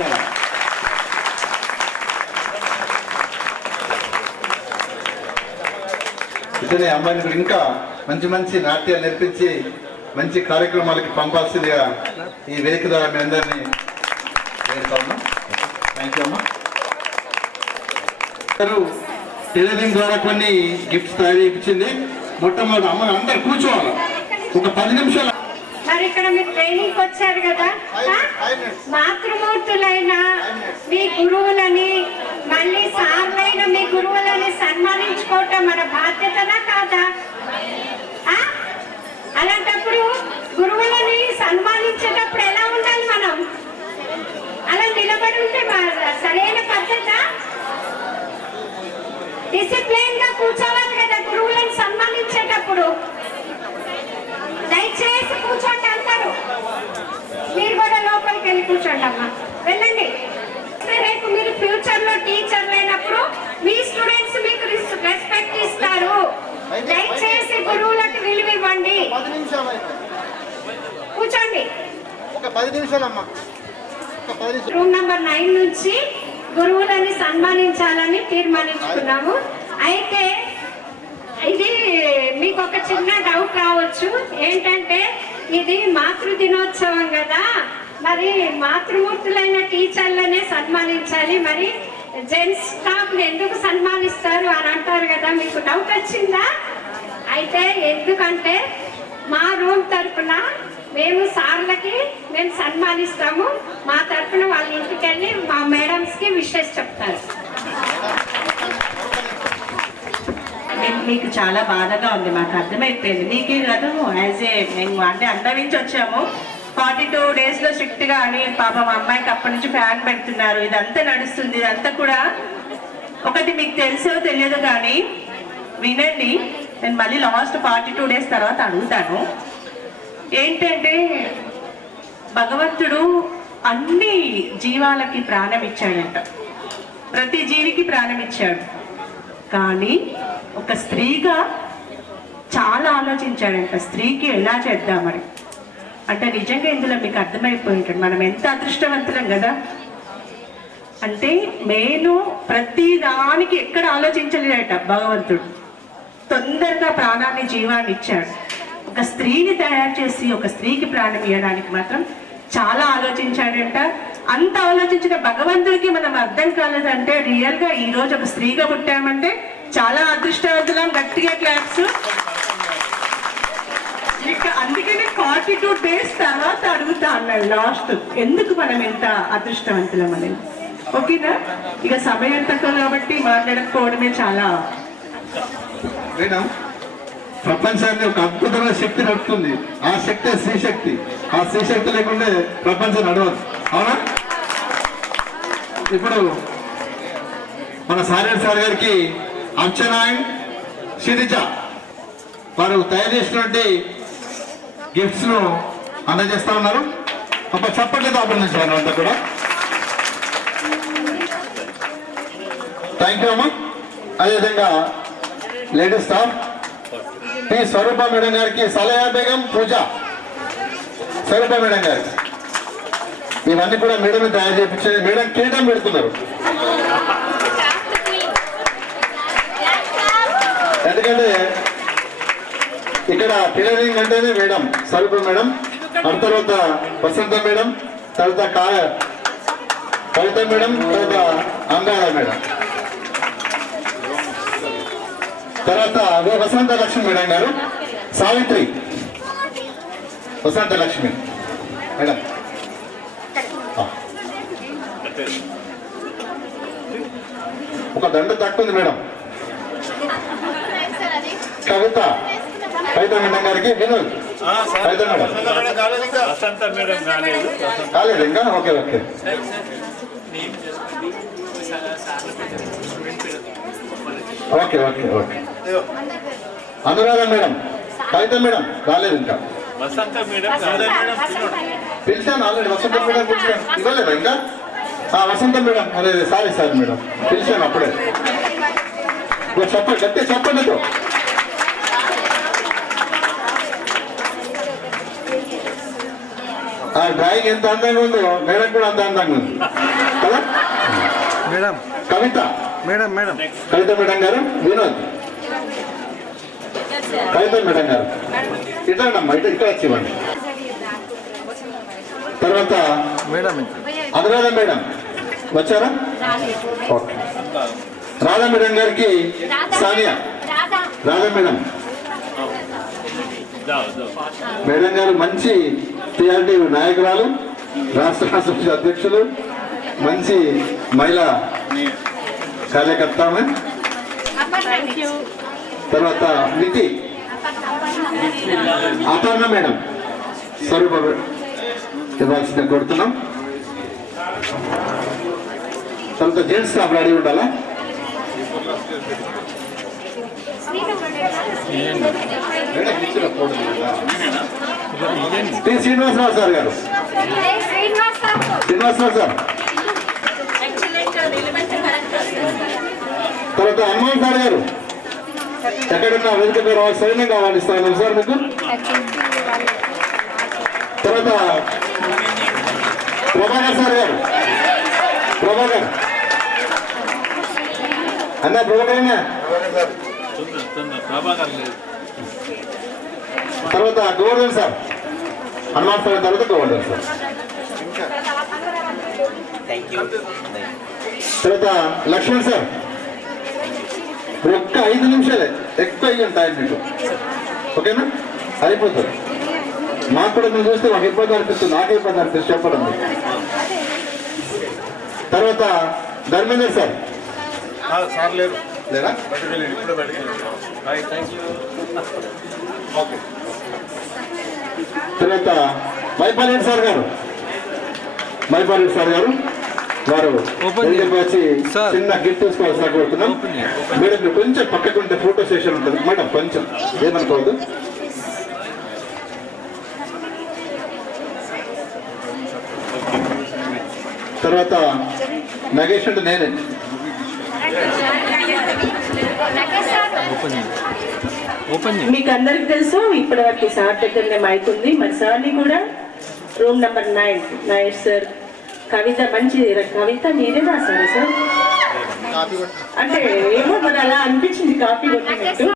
అందించాలా. ఇతనే అమ్మాయిని కూడా ఇంకా మంచి మంచి నాట్యాలు నేర్పించి మంచి కార్యక్రమాలకి పంపాల్సిందిగా ఈ వేదిక ద్వారా మీ అందరినీ వేడుతా ఉన్నాం. థ్యాంక్ యూ అమ్మా. టెలివిజన్ ద్వారా కొన్ని గిఫ్ట్స్ తయారు చేయించింది. మొట్టమొదటి అమ్మ అందరు కూర్చోవాలి ఒక 10 నిమిషాలు. మరి ఇక్కడ మీరు ట్రైనింగ్ వచ్చారు కదా, మాతృమూర్తులైన మీ గురువులని మళ్ళీ సార్లైన మీ గురువులని సన్మానించుకోవటం మన బాధ్యతనా కాదా? అలాంటప్పుడు గురువులని సన్మానించేటప్పుడు ఎలా ఉండాలి? మనం అలా నిలబడి ఉంటే సరైన పద్ధత? డిసిప్లైన్ గా కూర్చోవాలి కదా గురువులను సన్మానించేటప్పుడు. దయచేసి కూర్చోండి అందరూ. మీరు కూడా లోపలికి వెళ్ళి కూర్చోండి అమ్మా, వెళ్ళండి. రేపు మీరు ఫ్యూచర్ లో టీచర్లు అయినప్పుడు మీ స్టూడెంట్స్ మీకు రెస్పెక్ట్ ఇస్తారు. దయచేసి గురువులకు విలువ ఇవ్వండి. కూర్చోండి. రూమ్ నెంబర్ 9 నుంచి గురువులని సన్మానించాలని తీర్మానించుకున్నాము. అయితే ఇది మీకు ఒక చిన్న డౌట్ రావచ్చు, ఏంటంటే ఇది మాతృ దినోత్సవం కదా, మరి మాతృమూర్తులైన టీచర్లనే సన్మానించాలి, మరి జెంట్స్ స్టాఫ్ ఎందుకు సన్మానిస్తారు అని అంటారు కదా. మీకు డౌట్ వచ్చిందా? అయితే ఎందుకంటే మా రూమ్ తరఫున మేము సార్లకి మేము సన్మానిస్తాము. మా తరఫున వాళ్ళ ఇంటికి వెళ్ళి మా మేడమ్స్కి విషెస్ చెప్తారు. మీకు చాలా బాధగా ఉంది, మాకు అర్థమైపోయింది. నీకే కాదు, యాజ్ ఏ మేము అంటే అనుభవించి వచ్చాము. 42 డేస్లో స్ట్రిక్ట్గా అని పాపం అమ్మాయికి అప్పటి నుంచి ఫ్యాన్ పెడుతున్నారు. ఇదంతా నడుస్తుంది. ఇదంతా కూడా ఒకటి మీకు తెలుసో తెలియదు కానీ వినండి, నేను మళ్ళీ లాస్ట్ 42 డేస్ తర్వాత అడుగుతాను. ఏంటంటే భగవంతుడు అన్ని జీవాలకి ప్రాణం ఇచ్చాడంట, ప్రతి జీవికి ప్రాణం ఇచ్చాడు. కానీ ఒక స్త్రీగా చాలా ఆలోచించాడంట, స్త్రీకి ఎలా చేద్దామని. అంటే నిజంగా ఇందులో మీకు అర్థమైపోయి ఉంటుంది మనం ఎంత అదృష్టవంతులం కదా. అంటే నేను ప్రతి దానికి ఎక్కడ ఆలోచించలేదట భగవంతుడు, తొందరగా ప్రాణాన్ని జీవాన్ని ఇచ్చాడు. ఒక స్త్రీని తయారు చేసి ఒక స్త్రీకి ప్రాణం ఇవ్వడానికి మాత్రం చాలా ఆలోచించాడంట. అంత ఆలోచించిన భగవంతుడికి మనం అర్థం కాలేదంటే రియల్గా ఈరోజు ఒక స్త్రీగా పుట్టామంటే చాలా అదృష్టవంతులం. గట్టిగా క్లాప్స్. ఇక అందుకనే 42 డేస్ తర్వాత అడుగుతా అన్నాడు లాస్ట్, ఎందుకు మనం ఎంత అదృష్టవంతులం అనేది. ఓకేనా? ఇక సమయం తక్కువ కాబట్టి మాట్లాడకపోవడమే చాలా. ప్రపంచాన్ని ఒక అద్భుతమైన శక్తి నడుపుతుంది. ఆ శక్తి శ్రీశక్తి. ఆ శ్రీశక్తి లేకుంటే ప్రపంచం నడవదు. అవునా? ఇప్పుడు మన సారేడు సార్ గారికి అర్చన అండ్ శిరీజ వారు తయారు చేసినటువంటి గిఫ్ట్స్ ను అందజేస్తా ఉన్నారు. ఒక చప్పట్లతో అభినందించారు అంతా కూడా. థ్యాంక్ యూ అమ్మా. అదేవిధంగా లేడీస్ స్టాఫ్ పి స్వరూప మేడం గారికి, సలహా బేగం, పూజ, స్వరూప మేడం గారికి ఇవన్నీ కూడా మేడం తయారు చేయించేది. మేడం కిరీటం పెడుతున్నారు. ఎందుకంటే ఇక్కడ టైలరింగ్ అంటేనే మేడం స్వరూప మేడం, ఆ తర్వాత వసంత మేడం, తర్వాత కవిత మేడం, తర్వాత అంగాళ మేడం, తర్వాత వసంత లక్ష్మి మేడం గారు, సావిత్రి, వసంత లక్ష్మి మేడం, ఒక దండ తక్కువ మేడం, కవిత మేడం గారికి, వినోద్ కవిత మేడం కాలేదు ఇంకా. Okay okay. Okay okay okay. Anuradha madam, Kavitha madam రాలేదు ఇంకా. పిలిచాను ఆల్రెడీ. వసంత మేడం పిలిచాను, ఇవ్వలేదా ఇంకా? వసంత మేడం, అదే సారీ సార్ మేడం పిలిచాను అప్పుడే. చెప్పండి, గట్టి చెప్పండి. ఆ డ్రాయింగ్ ఎంత అందంగా ఉందో మేడం కూడా అంత అందంగా ఉంది కదా. Madam Kavitha madam madam Kavitha madam గారు, వినోద్ కవిత మేడం గారు ఇట్లాండమ్మా, ఇక్కడ వచ్చి ఇవ్వండి. తర్వాత మేడం అనురాధ మేడం వచ్చారా? ఓకే. రాధా మేడం గారికి సానియా, రాధా మేడం మేడం గారు మంచి టీఆర్టీ నాయకురాలు, రాష్ట్ర అసోసియేషన్ అధ్యక్షులు, మంచి మహిళా కార్యకర్త. తర్వాత నితి అపర్ణ మేడం స్వరూప ఇవ్వాల్సిందే కొడుతున్నాం. తర్వాత జెంట్స్ స్టాఫ్ రెడీ ఉండాలా? శ్రీనివాసరావు సార్ గారు, శ్రీనివాసరావు సార్. తర్వాత హనుమాన్ సార్ గారు ఎక్కడున్నా వెనుక సైన్యంగా ఆహ్వానిస్తాను సార్ మీకు. తర్వాత ప్రభాకర్ సార్ గారు, ప్రభాకర్ అన్న ప్రభాకర్. తర్వాత గోవర్ధన్ సార్, హనుమాన్ సార్ తర్వాత గోవర్ధన్ సార్. తర్వాత లక్ష్మణ్ సార్. ఒక్క 5 నిమిషాలే, ఎక్కువ అయ్యాను టైం మీకు, ఓకేనా? అయిపోతుంది. మాకు కూడా మీరు చూస్తే మాకు ఇబ్బంది అనిపిస్తుంది, నాకే ఇబ్బంది అనిపిస్తుంది చెప్పడం. తర్వాత ధర్మేందర్ సార్. సార్ లేరు లేదా? తర్వాత మైపాలరెడ్డి సార్ గారు, మైపాలరెడ్డి సార్ గారు వారు వచ్చి చిన్న గిఫ్ట్ తీసుకోవాల్సిన కోరుతున్నాం. మేడం కొంచెం పక్కకుంటే ఫోటో సెషన్ ఉంటుంది మేడం, కొంచెం ఏమనుకోవద్దు. తర్వాత నగేష్ అంటే నేనే. మీకు అందరికి తెలుసు ఇప్పటి వరకు సార్ దగ్గరనే మైక్ ఉంది. మరి సార్ని కూడా రూమ్ నెంబర్ 9 సార్. కవిత మంచి కవిత మీరే రాశారు సార్. అంటే ఏమో మరి అలా అనిపించింది కాపీ కొట్టినట్టు.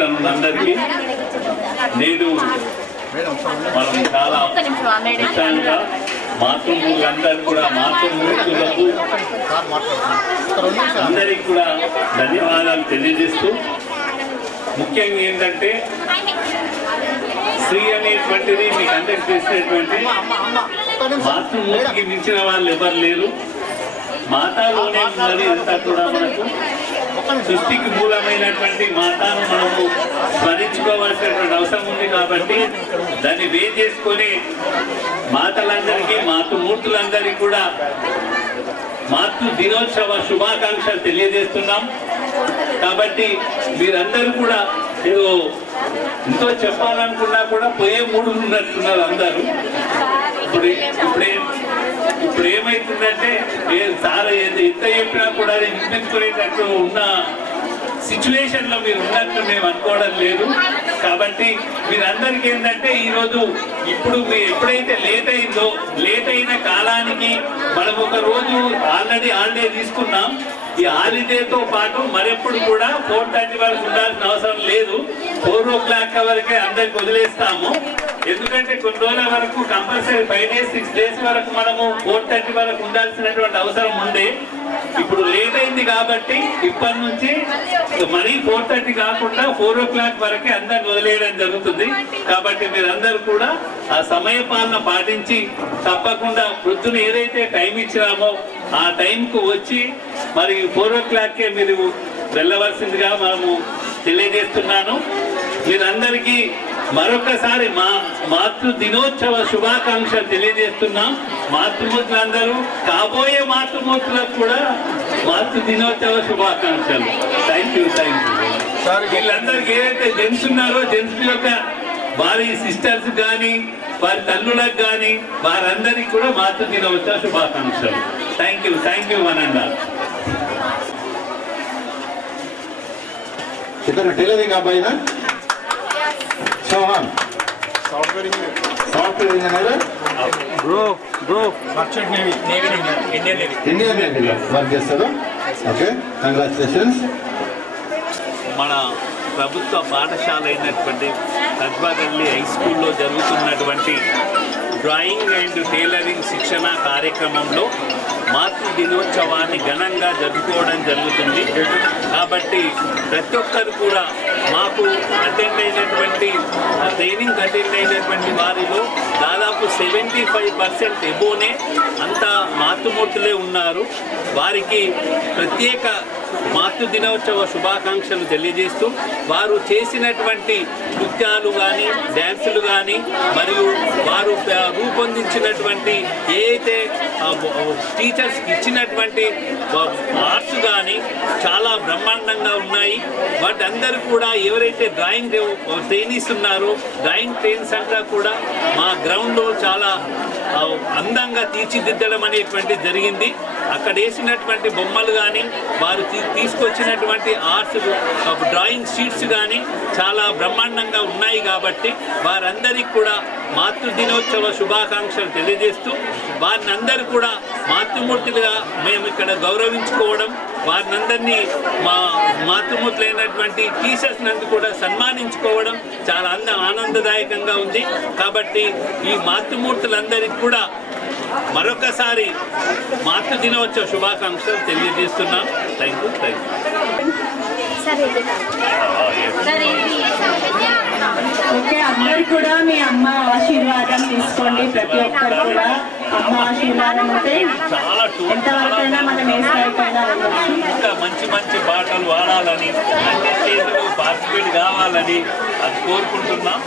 ఆఫ్టర్నూన్ అందరికీ. నేను మనం చాలా ఉత్సాహంగా మాతృమూర్తులందరూ కూడా మాతృమూర్తులకు అందరికీ కూడా ధన్యవాదాలు తెలియజేస్తూ, ముఖ్యంగా ఏంటంటే స్త్రీ అనేటువంటిది మీకు అందరికి తెలిసినటువంటి మాతృమూర్తికి మించిన వాళ్ళు ఎవరు లేరు. మాతాలోనే ఉన్నది అంతా కూడా మనకు సృష్టికి మూలమైనటువంటి మాతాను మనము స్మరించుకోవాల్సినటువంటి అవసరం ఉంది. కాబట్టి దాన్ని బేస్ చేసుకొని మాతలందరికీ మాతృమూర్తులందరికీ కూడా మాతృ దినోత్సవ శుభాకాంక్షలు తెలియజేస్తున్నాం. కాబట్టి మీరందరూ కూడా ఏదో ఎంతో చెప్పాలనుకున్నా కూడా పోయే మూడు ఉన్నట్టున్నారు అందరూ. ఇప్పుడు ఏమైతుందంటే చాలా ఎంత చెప్పినా కూడా అది వినిపించుకునేటట్టు ఉన్న సిచ్యువేషన్లో మీరు ఉన్నట్టు మేము అనుకోవడం లేదు. కాబట్టి మీరందరికీ ఏంటంటే ఈరోజు ఇప్పుడు మీరు ఎప్పుడైతే లేట్ అయిన కాలానికి మనం ఒక రోజు ఆల్రెడీ హాలిడే తీసుకున్నాం. ఈ హాలిడేతో పాటు మరెప్పుడు కూడా 4:30 వరకు ఉండాల్సిన అవసరం లేదు. 4 o'clock వరకే అందరికి వదిలేస్తాము. ఎందుకంటే కొన్ని రోజుల వరకు కంపల్సరీ 5 days 6 days వరకు మనము 4:30 వరకు ఉండాల్సినటువంటి అవసరం ఉంది. ఇప్పుడు లేట్ అయింది కాబట్టి ఇప్పటి నుంచి మరీ 4:30 కాకుండా 4 o'clock వరకే అందరిని వదిలేయడం జరుగుతుంది. కాబట్టి మీరందరూ కూడా ఆ సమయ పాలన పాటించి తప్పకుండా వృద్ధులు ఏదైతే టైం ఇచ్చినామో ఆ టైంకు వచ్చి మరి 4 o'clockకే మీరు వెళ్ళవలసిందిగా మనము తెలియజేస్తున్నాను. మీరందరికీ మరొకసారి మాతృ దినోత్సవ శుభాకాంక్షలు తెలియజేస్తున్నాం. మాతృమూర్తులందరూ కాబోయే మాతృమూర్తులకు కూడా మాతృ దినోత్సవ శుభాకాంక్షలు. Thank you. వీళ్ళందరికీ ఏదైతే జెంట్స్ ఉన్నారో జెంట్స్ యొక్క వారి సిస్టర్స్ కానీ వారి తల్లులకు కానీ వారందరికీ కూడా మాతృ దినోత్సవ శుభాకాంక్షలు. థ్యాంక్ యూ వనండా. ఇతను టైలరింగ్ అబ్బాయినా? చౌహాన్ సాఫ్ట్వేర్ ఇంజనీర్, ఇండియన్ నేవీలో వర్క్ చేస్తారు. Okay, congratulations. మన ప్రభుత్వ పాఠశాల అయినటువంటి కద్బాగల్లి హై స్కూల్లో జరుగుతున్నటువంటి డ్రాయింగ్ అండ్ టైలరింగ్ శిక్షణ కార్యక్రమంలో మాతృ దినోత్సవాన్ని ఘనంగా జరుపుకోవడం జరుగుతుంది. కాబట్టి ప్రతి ఒక్కరు కూడా మాకు ట్రైనింగ్ అటెండ్ అయినటువంటి వారిలో దాదాపు 75% ఎబోనే అంతా మాతృమూర్తులే ఉన్నారు. వారికి ప్రత్యేక మాతృ దినోత్సవ శుభాకాంక్షలు తెలియజేస్తూ వారు చేసినటువంటి నృత్యాలు కానీ డ్యాన్సులు కానీ మరియు వారు రూపొందించినటువంటి ఏదైతే టీచర్స్కి ఇచ్చినటువంటి ఆర్ట్స్ కానీ చాలా బ్రహ్మాండంగా ఉన్నాయి. వాటి అందరూ కూడా ఎవరైతే డ్రాయింగ్ ట్రైనీస్ ఉన్నారో డ్రాయింగ్ ట్రైన్స్ అంతా కూడా మా గ్రౌండ్లో చాలా అందంగా తీర్చిదిద్దడం అనేటువంటిది జరిగింది. అక్కడ వేసినటువంటి బొమ్మలు కానీ వారు తీసుకొచ్చినటువంటి ఆర్ట్స్ డ్రాయింగ్ షీట్స్ కానీ చాలా బ్రహ్మాండంగా ఉన్నాయి. కాబట్టి వారందరికీ కూడా మాతృ దినోత్సవ శుభాకాంక్షలు తెలియజేస్తూ వారిని అందరూ కూడా మాతృమూర్తులుగా మేము ఇక్కడ గౌరవించుకోవడం, వారినందరినీ మా మాతృమూర్తులైనటువంటి టీచర్స్ నందు కూడా సన్మానించుకోవడం చాలా ఆనందదాయకంగా ఉంది. కాబట్టి ఈ మాతృమూర్తులందరికీ కూడా మరొకసారి మాతృ దినోత్సవ శుభాకాంక్షలు తెలియజేస్తున్నాం. Thank you. ఓకే, అందరు కూడా మీ అమ్మ ఆశీర్వాదం తీసుకోండి. ప్రతి ఒక్కరు కూడా అమ్మ ఆశీర్వాదం ఉంటే ఎంతవరకైనా మనం ఏ స్థాయికైనా వెళ్ళచ్చు. ఇంకా మంచి మంచి పాటలు వాడాలని, అన్ని స్టేజ్లో పార్టిసిపేట్ కావాలని అది కోరుకుంటున్నాం.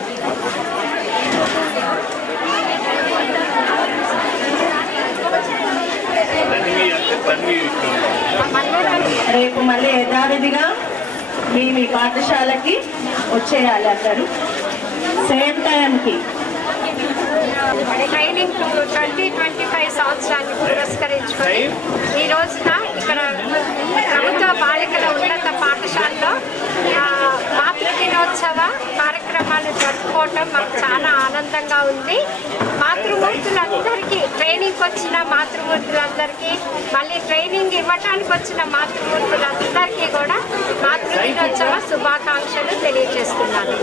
రేపు మళ్ళీ యథావిధిగా మీ పాఠశాలకి వచ్చేయాలి అందరూ సేమ్ టైంకి. ట్రైనింగ్ 2025 సంవత్సరాన్ని పురస్కరించుకొని ఈ రోజున ఇక్కడ ప్రభుత్వ బాలికల ఉన్నత పాఠశాలలో మాతృ దినోత్సవ కార్యక్రమాన్ని కార్యక్రమాలు జరుపుకోవటం మాకు చాలా ఆనందంగా ఉంది. మాతృమూర్తులందరికీ ట్రైనింగ్ వచ్చిన మాతృమూర్తులందరికీ మళ్ళీ ట్రైనింగ్ ఇవ్వటానికి వచ్చిన మాతృమూర్తులందరికీ కూడా మాతృదినోత్సవ శుభాకాంక్షలు తెలియజేస్తున్నాను.